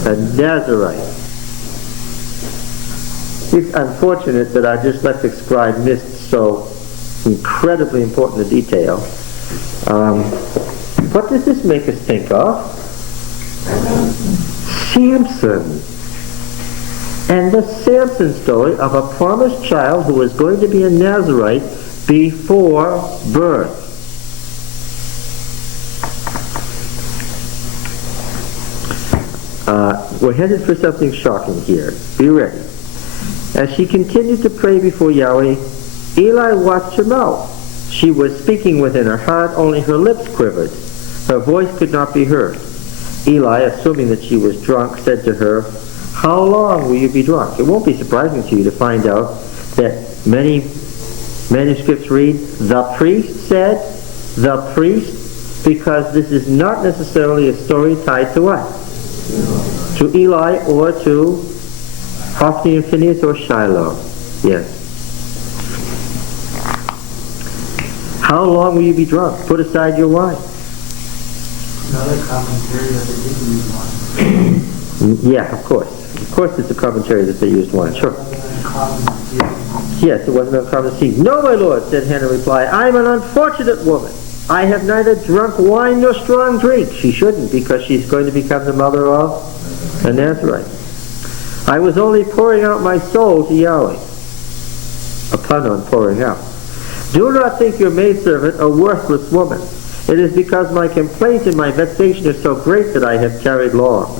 A Nazarite. It's unfortunate that our dyslexic scribe missed so incredibly important a detail. What does this make us think of? Samson. And the Samson story of a promised child who was going to be a Nazarite before birth. We're headed for something shocking here. Be ready. As she continued to pray before Yahweh, Eli watched her mouth. She was speaking within her heart, only her lips quivered. Her voice could not be heard. Eli, assuming that she was drunk, said to her, how long will you be drunk? It won't be surprising to you to find out that many manuscripts read, the priest said, the priest, because this is not necessarily a story tied to what? To Eli or to Hophni and Phinehas or Shiloh. Yes. How long will you be drunk? Put aside your wine. Another commentary that they didn't use wine. Yeah, of course. Of course it's a commentary that they used wine. Sure. Yes, it wasn't uncommon to see. No, my lord, said Hannah in reply. I'm an unfortunate woman. I have neither drunk wine nor strong drink. She shouldn't, because she's going to become the mother of a Nazarite. I was only pouring out my soul to Yahweh. A pun on pouring out. Do not think your maidservant a worthless woman. It is because my complaint and my vexation are so great that I have tarried long.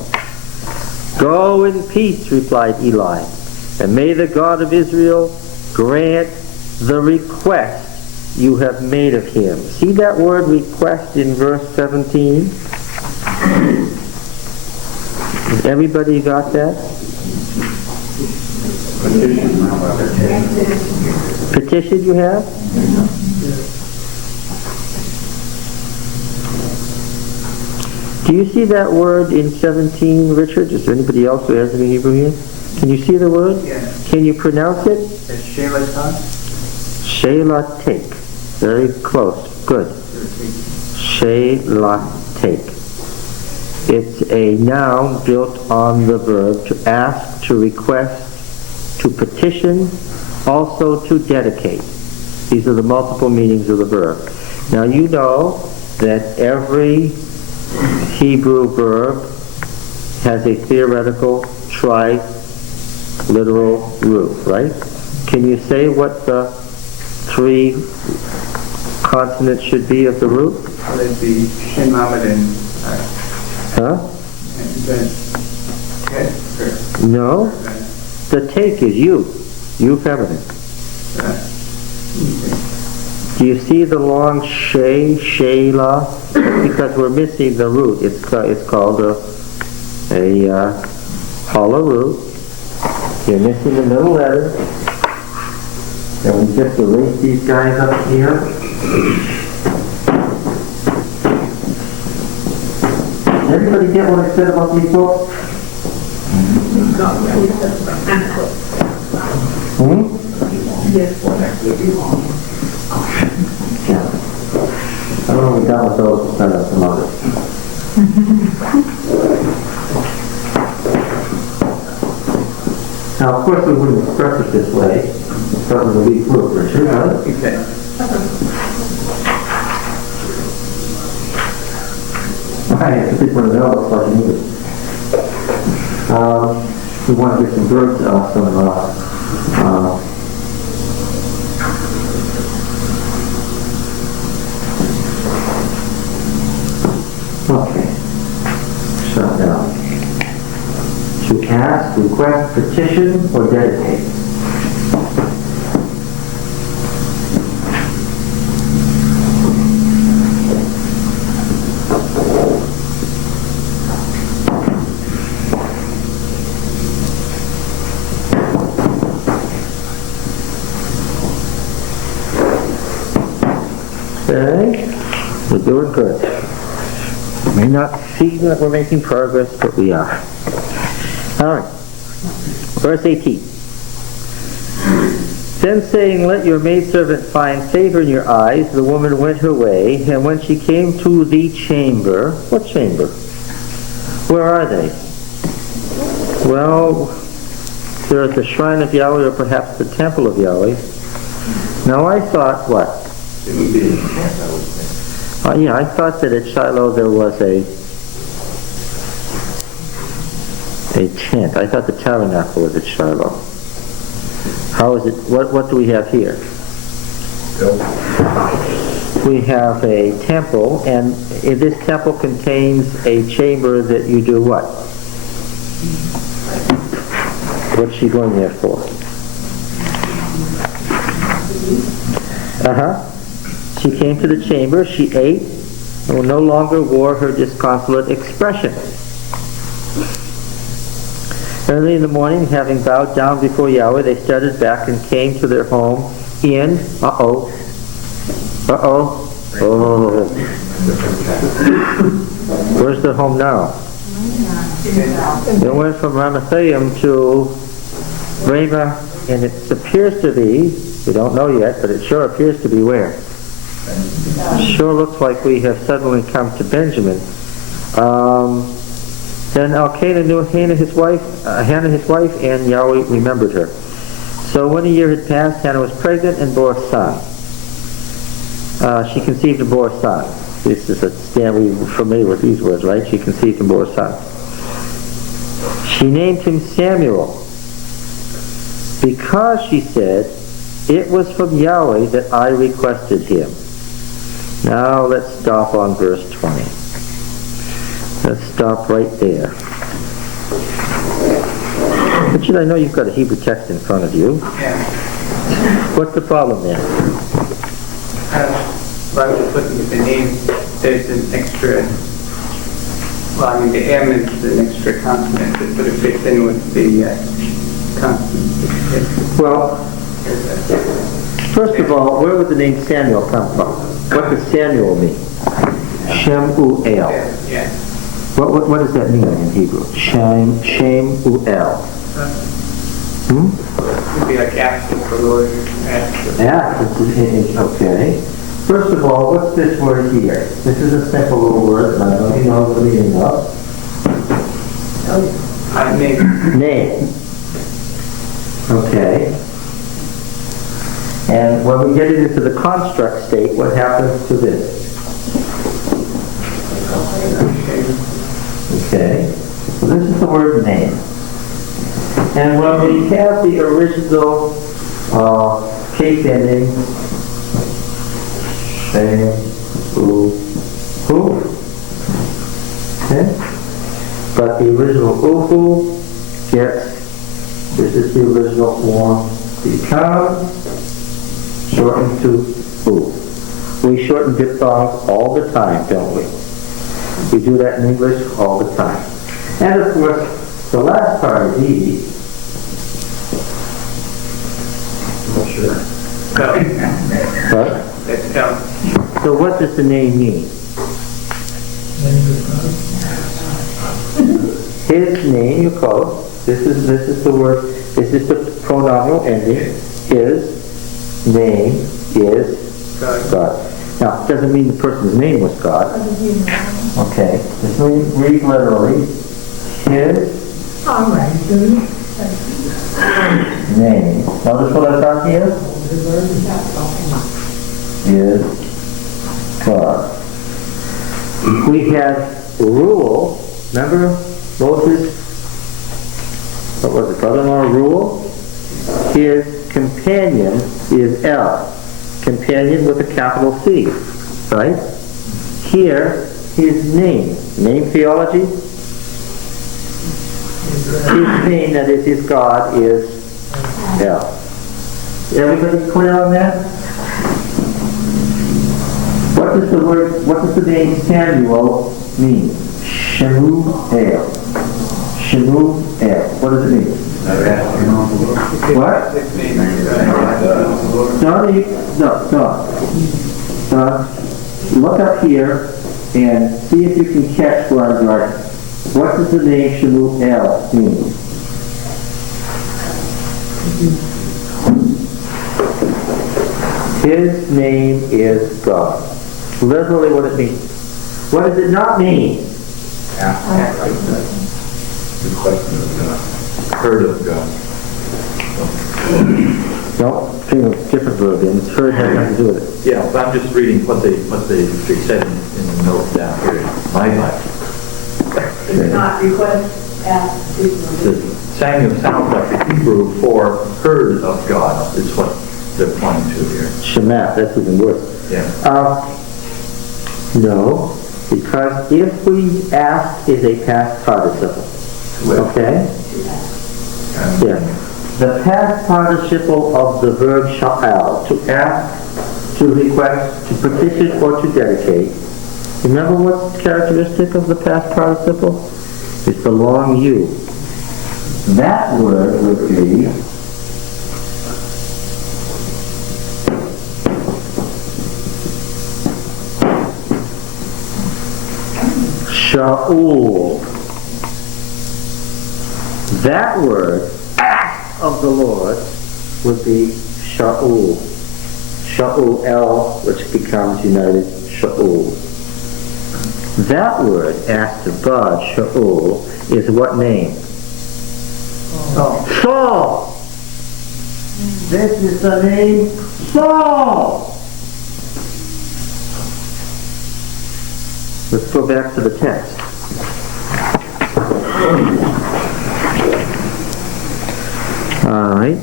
Go in peace, replied Eli, and may the God of Israel grant the request you have made of him. See that word request in verse 17? Everybody got that? Petition you have? Do you see that word in 17, Richard? Is there anybody else who has any Hebrew here? Can you see the word? Yes. Can you pronounce it? It's Shelaton? Shelatek. Very close. Good. Shelatek. It's a noun built on the verb to ask, to request, to petition, also to dedicate. These are the multiple meanings of the verb. Now you know that every Hebrew verb has a theoretical tri-literal root, right? Can you say what the three consonants should be of the root? Well, it'd be Shin, Lamed, and Huh? then Tet, or No. The take is you feminine. Do you see the long shayla? Because we're missing the root. It's called a hollow root. You're missing the middle letter. And we just erase these guys up here. Does everybody get what I said about these books? Hmm? Yeah. I don't know if we're done with those, we'll send out some others. Now, of course, we wouldn't express it this way. It's probably a weak root, Richard, right? Okay. I have to pick one of those like in English. We want to get some birds, okay. Shut down. To ask, request, petition, or dedicate. Okay, we're doing good. We may not seem that we're making progress, but we are. All right, verse 18. Then saying, let your maidservant find favor in your eyes, the woman went her way, and when she came to the chamber, what chamber? Where are they? Well, they're at the shrine of Yahweh, or perhaps the temple of Yahweh. Now I thought, what? It would be in the camp, I would think. Yeah, I thought that at Shiloh there was a tent. I thought the tabernacle was at Shiloh. How is it? What do we have here? We have a temple, and this temple contains a chamber that you do what? What's she going there for? She came to the chamber, she ate, and no longer wore her disconsolate expression. Early in the morning, having bowed down before Yahweh, they started back and came to their home in, where's their home now? They went from Ramathaim to Ramah, and it appears to be, we don't know yet, but it sure appears to be where? Sure looks like we have suddenly come to Benjamin. Then Elkanah knew Hannah his wife, and Yahweh remembered her. So when a year had passed, Hannah was pregnant and bore a son. She conceived and bore a son. This is a stand, we're familiar with these words, right? She conceived and bore a son. She named him Samuel because, she said, it was from Yahweh that I requested him. Now let's stop on verse 20. Let's stop right there. Richard, I know you've got a Hebrew text in front of you. Yeah. What's the problem there? Well, I was looking at the name, there's an extra, well, I mean, the M is an extra consonant, but it fits in with the consonant. Well, first of all, where would the name Samuel come from? What does Samuel mean? Shemuel. Yeah. What does that mean in Hebrew? Shemuel. It'd be like after the Lord. Okay. First of all, what's this word here? This is a simple little word, and I don't even know the meaning of. Name. Okay. And when we get into the construct state, what happens to this? Okay. So this is the word name. And when we have the original case ending, who, okay? But the original uhu gets, this is the original form, becomes shortened to u. We shorten diphthongs all the time, don't we? We do that in English all the time. And of course, the last part is easy. I'm not sure. What? That's So what does the name mean? His name, you close. This is the word, this is the pronominal ending. His name is God. Now, it doesn't mean the person's name was God. Okay. This means read literally. His name. Notice what I've done here? Is God. We had Rule. Remember Moses? What was it? Brother-in-law Rule? His companion is El. Companion with a capital C. Right? Here, his name. Name theology? His name, that is his God, is El. Everybody clear on that? What does the name Samuel mean? Shemuel. Shemuel. What does it mean? What? No. Look up here and see if you can catch where I'm going. What does the name Shemuel mean? His name is God. Literally what it means. What does it not mean? The question of God. Heard of God. No, different verb. And it's heard has nothing to do with it. Yeah, but I'm just reading what they said in the note down here in my Bible. It's not request, ask. Samuel sounds like the Hebrew for heard of God, is what they're pointing to here. Shema, that's even worse. Yeah. No, because if we ask is a past participle. Okay? Yeah. The past participle of the verb sha'al, to ask, to request, to petition, or to dedicate. Remember what's characteristic of the past participle? It's the long U. That word would be Sha'ul. That word, act of the Lord, would be Sha'ul. Sha'ul El, which becomes united Sha'ul. That word, asked of God, Sha'ul, is what name? Saul. This is the name Saul. Let's go back to the text. All right.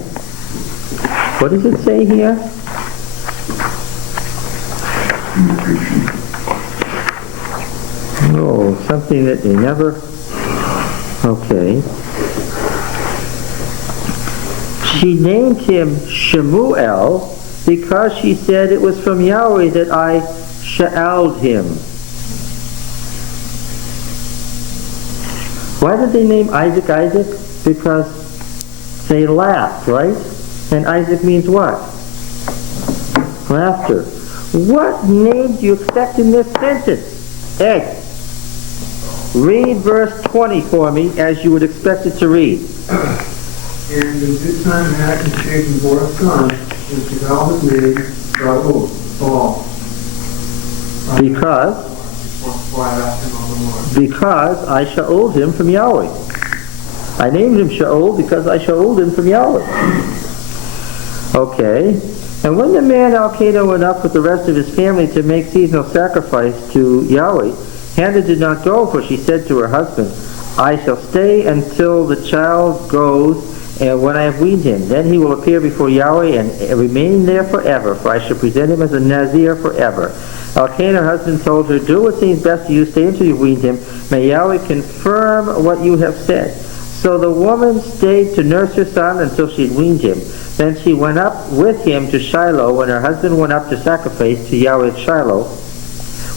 What does it say here? Oh, something that they never... Okay. She named him Shemuel because she said it was from Yahweh that I sha'aled him. Why did they name Isaac Isaac? Because they laughed, right? And Isaac means what? Laughter. What name do you expect in this sentence? Ed, read verse 20 for me as you would expect it to read. And at this time Hack and Shaped bore a son, and she called his name Shaul, Saul. Because I sha'oled him from Yahweh. I named him Shaul because I sha'oled him from Yahweh. Okay. And when the man Elkanah went up with the rest of his family to make seasonal sacrifice to Yahweh, Hannah did not go, for she said to her husband, I shall stay until the child goes, and when I have weaned him, then he will appear before Yahweh and remain there forever, for I shall present him as a Nazir forever. Elkanah, her husband, told her, do what seems best to you, stay until you've weaned him. May Yahweh confirm what you have said. So the woman stayed to nurse her son until she had weaned him. Then she went up with him to Shiloh when her husband went up to sacrifice to Yahweh at Shiloh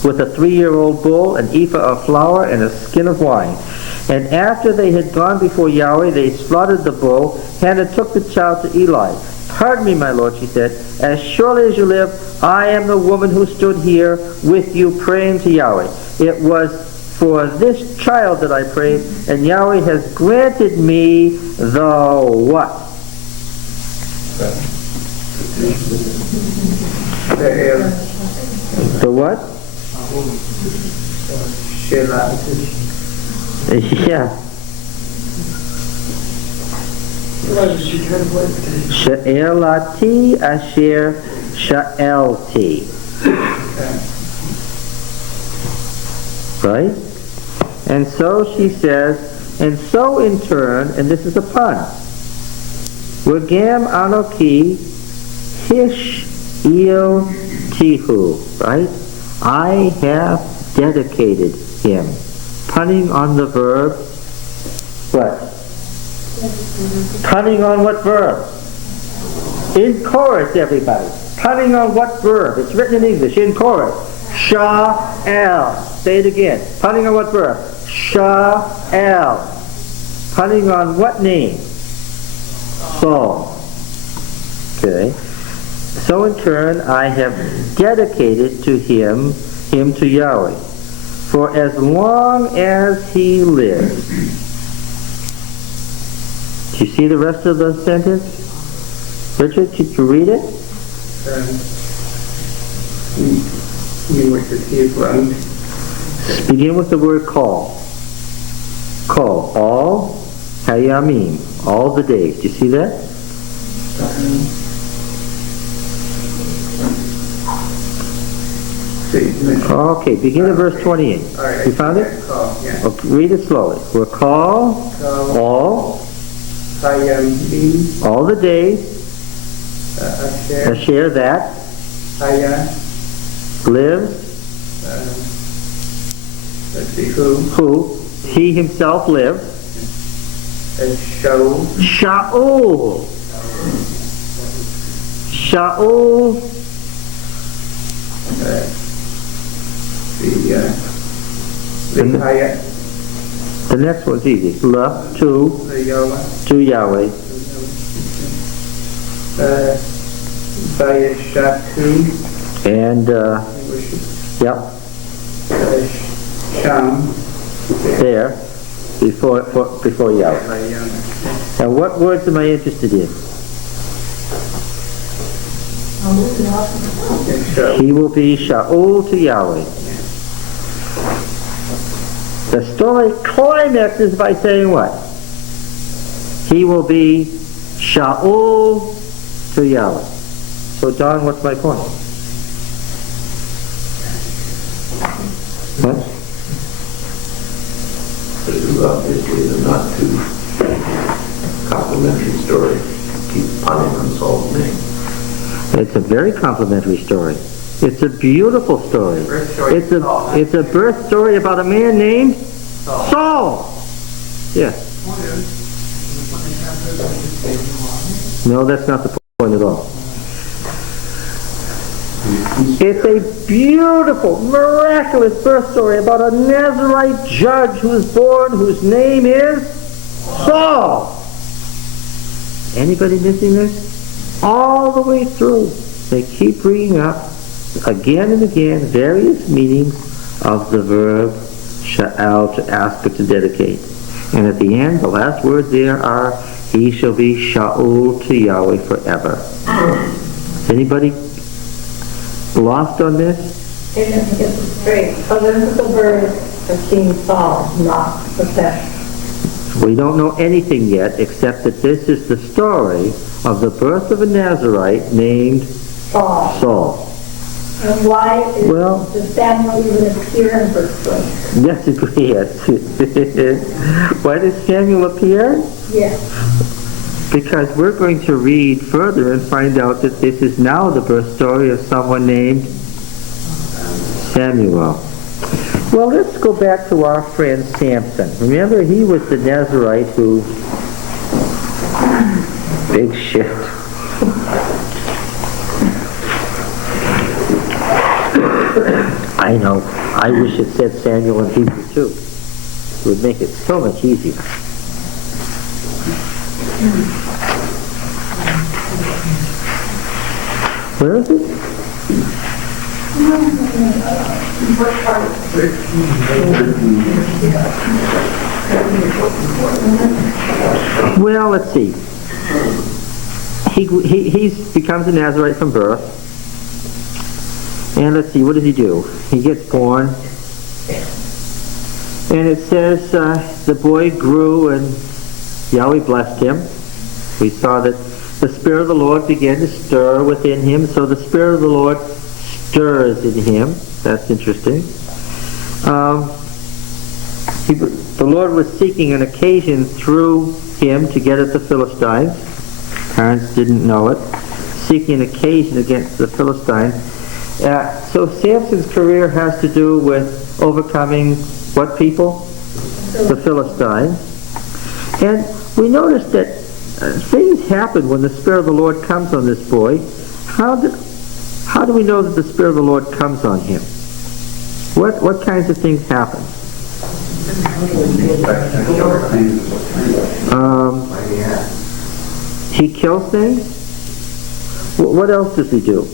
with a 3-year-old bull, an ephah of flour, and a skin of wine. And after they had gone before Yahweh, they slaughtered the bull. Hannah took the child to Eli. Pardon me, my lord, she said, as surely as you live, I am the woman who stood here with you praying to Yahweh. It was for this child that I prayed, and Yahweh has granted me the what? The what? Yeah. Sha'elati asher sha'elti. Right? And so she says, and so in turn, and this is a pun, Wagam Anoki Hish Il Tihu, right? I have dedicated him. Punning on the verb, what? Punning on what verb? In chorus, everybody. Punning on what verb? It's written in English, in chorus. Sha'el. Say it again. Punning on what verb? Sha'el. Punning on what name? Saul. Okay. So in turn, I have dedicated to him to Yahweh, for as long as he lives. Do you see the rest of the sentence? Richard, could you read it? Begin with the word call. Call. All hayamim. All the days. Do you see that? Okay, begin at verse 28. You found it? Okay, read it slowly. We'll call all the days, Asher that lives, who he himself lived, Shaul. The next one's easy. La to Yahweh. And yep. There before Yahweh. And what words am I interested in? He will be Shaul to Yahweh. The story climaxes by saying what? He will be Shaul to Yahweh. So, Don, what's my point? What? This is obviously the not too complimentary story. Keep punning on Saul's name. It's a very complimentary story. It's a beautiful story. It's a birth story about a man named Saul. Yeah. No, that's not the point at all. It's a beautiful, miraculous birth story about a Nazarite judge who was born, whose name is Saul. Anybody missing this? All the way through, they keep bringing up again and again various meanings of the verb sha'al, to ask or to dedicate. And at the end, the last words there are, he shall be Sha'ul to Yahweh forever. Is anybody lost on this? I didn't think it was straight. So this is the verb of King Saul, not the text. We don't know anything yet except that this is the story of the birth of a Nazarite named Saul. And why does Samuel even appear in verse 20? Yes, yes. Why does Samuel appear? Yes. Because we're going to read further and find out that this is now the birth story of someone named Samuel. Well, let's go back to our friend Samson. Remember, he was the Nazarite who... Big shift. I know. I wish it said Samuel in Hebrew too. It would make it so much easier. Where is it? Well, let's see. He becomes a Nazarite from birth. And let's see, what does he do? He gets born. And it says the boy grew and Yahweh blessed him. We saw that the Spirit of the Lord began to stir within him. So the Spirit of the Lord stirs in him. That's interesting. The Lord was seeking an occasion through him to get at the Philistines. Parents didn't know it. Seeking an occasion against the Philistines. So Samson's career has to do with overcoming what people? The Philistines. And we notice that things happen when the Spirit of the Lord comes on this boy. How do we know that the Spirit of the Lord comes on him? What kinds of things happen? He kills things? What else does he do?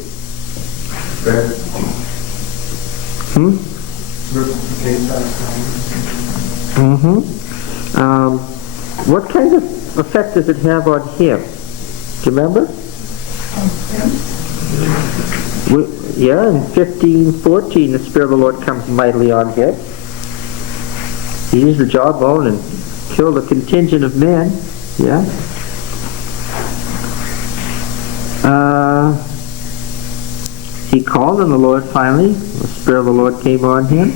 What kind of effect does it have on him? Do you remember? Yeah, in 15:14, the Spirit of the Lord comes mightily on him. He used the jawbone and killed a contingent of men. Yeah. He called on the Lord finally. The Spirit of the Lord came on him.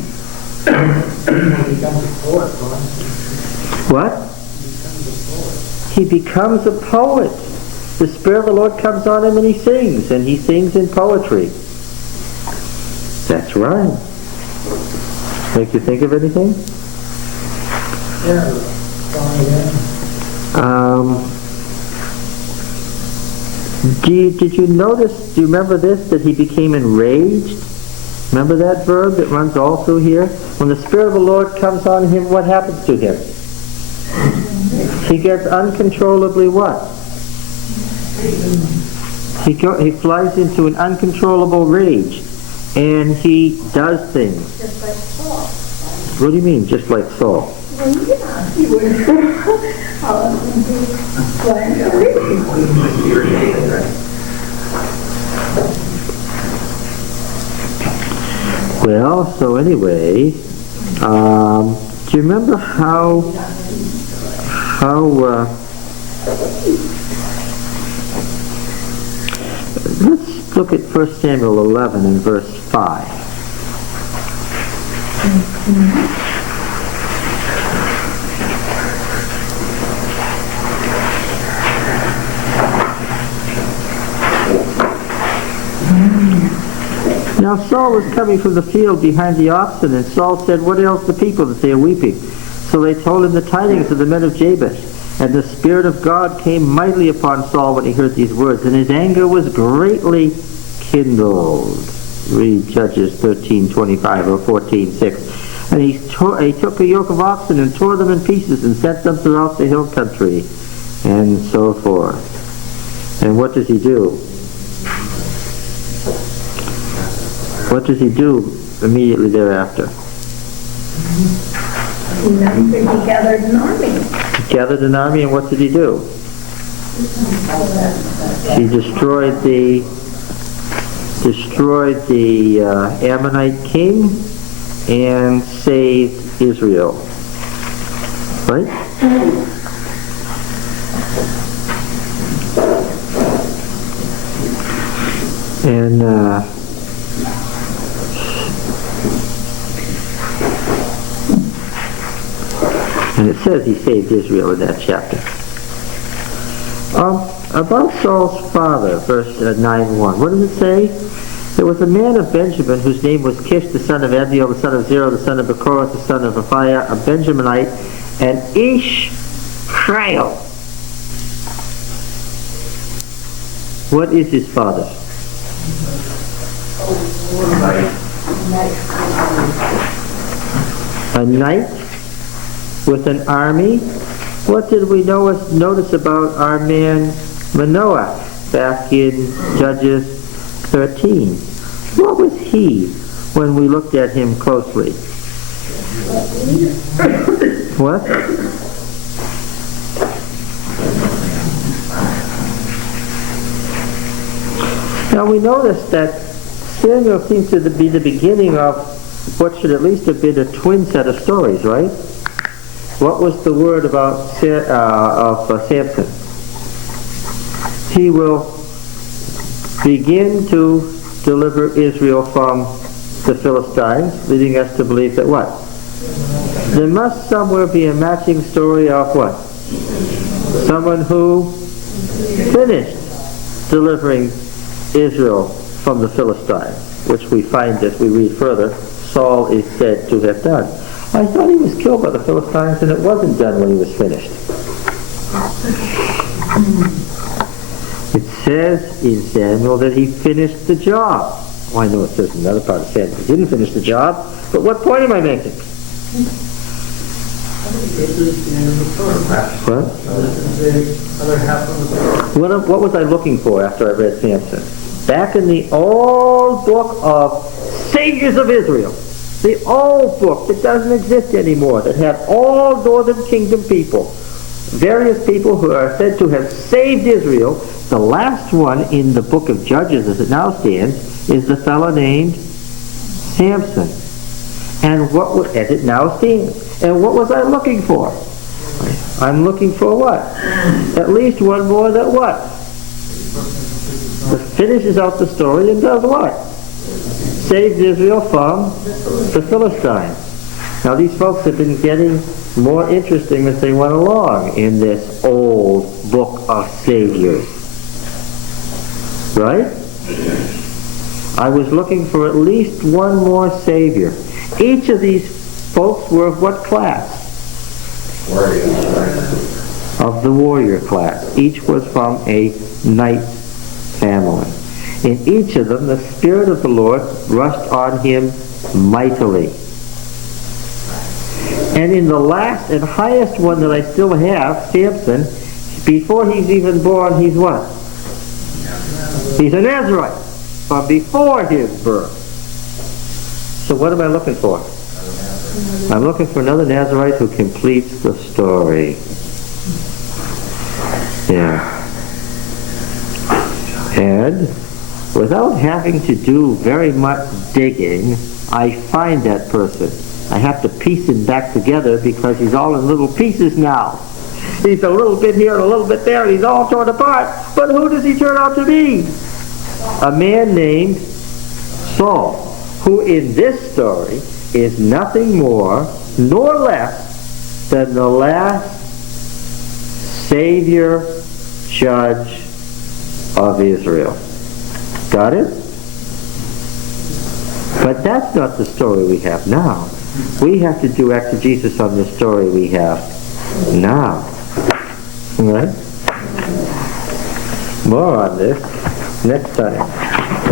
What? He becomes a poet. The Spirit of the Lord comes on him and he sings in poetry. That's right. Make you think of anything? Did you notice, do you remember this, that he became enraged? Remember that verb that runs all through here? When the Spirit of the Lord comes on him, what happens to him? He gets uncontrollably what? He flies into an uncontrollable rage. And he does things. Just like Saul. What do you mean, just like Saul? Well, yeah, he would Well, so anyway, do you remember how Let's look at 1 Samuel 11 and verse 5. Now Saul was coming from the field behind the oxen, and Saul said, "What ails the people that they are weeping?" So they told him the tidings of the men of Jabesh. And the Spirit of God came mightily upon Saul when he heard these words, and his anger was greatly kindled. Read Judges 13:25 or 14:6. And he took a yoke of oxen and tore them in pieces and sent them throughout the hill country, and so forth. And what does he do? What does he do immediately thereafter? He gathered an army. He gathered an army, and what did he do? He destroyed the Ammonite king and saved Israel. Right? And it says he saved Israel in that chapter. About Saul's father, verse 9:1. What does it say? There was a man of Benjamin whose name was Kish, the son of Abiel, the son of Zerah, the son of Bechorath, the son of Aphiah, a Benjaminite, and Ishmael. What is his father? A knight with an army. What did we notice about our man Manoah back in Judges 13? What was he when we looked at him closely? What? Now we notice that Samuel seems to be the beginning of what should at least have been a twin set of stories, right? What was the word about Samson? He will begin to deliver Israel from the Philistines, leading us to believe that what? There must somewhere be a matching story of what? Someone who finished delivering Israel from the Philistines, which we find as we read further, Saul is said to have done. I thought he was killed by the Philistines and it wasn't done when he was finished. It says in Samuel that he finished the job. Well, I know it says in another part of Samuel he didn't finish the job, but what point am I making? What was I looking for after I read Samson? Back in the old book of Saviors of Israel, the old book that doesn't exist anymore, that had all northern kingdom people, various people who are said to have saved Israel. The last one in the book of Judges, as it now stands, is the fellow named Samson. And as it now stands. And what was I looking for? I'm looking for what? At least one more that what? That finishes out the story and does what? Saves Israel from the Philistines. Now these folks have been getting more interesting as they went along in this old book of Saviors. Right? I was looking for at least one more Savior. Each of these folks were of what class? Of the warrior class. Each was from a knight family. In each of them, the Spirit of the Lord rushed on him mightily. And in the last and highest one that I still have, Samson, before he's even born, he's what? He's a Nazarite from before his birth. So what am I looking for? I'm looking for another Nazarite who completes the story. Yeah. And without having to do very much digging, I find that person. I have to piece him back together because he's all in little pieces now. He's a little bit here and a little bit there, and he's all torn apart. But who does he turn out to be? a man named Saul, who in this story is nothing more nor less than the last Savior, Judge of Israel. Got it? But that's not the story we have now. We have to do exegesis on the story we have now. Right? More on this next time.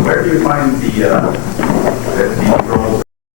Where do you find the role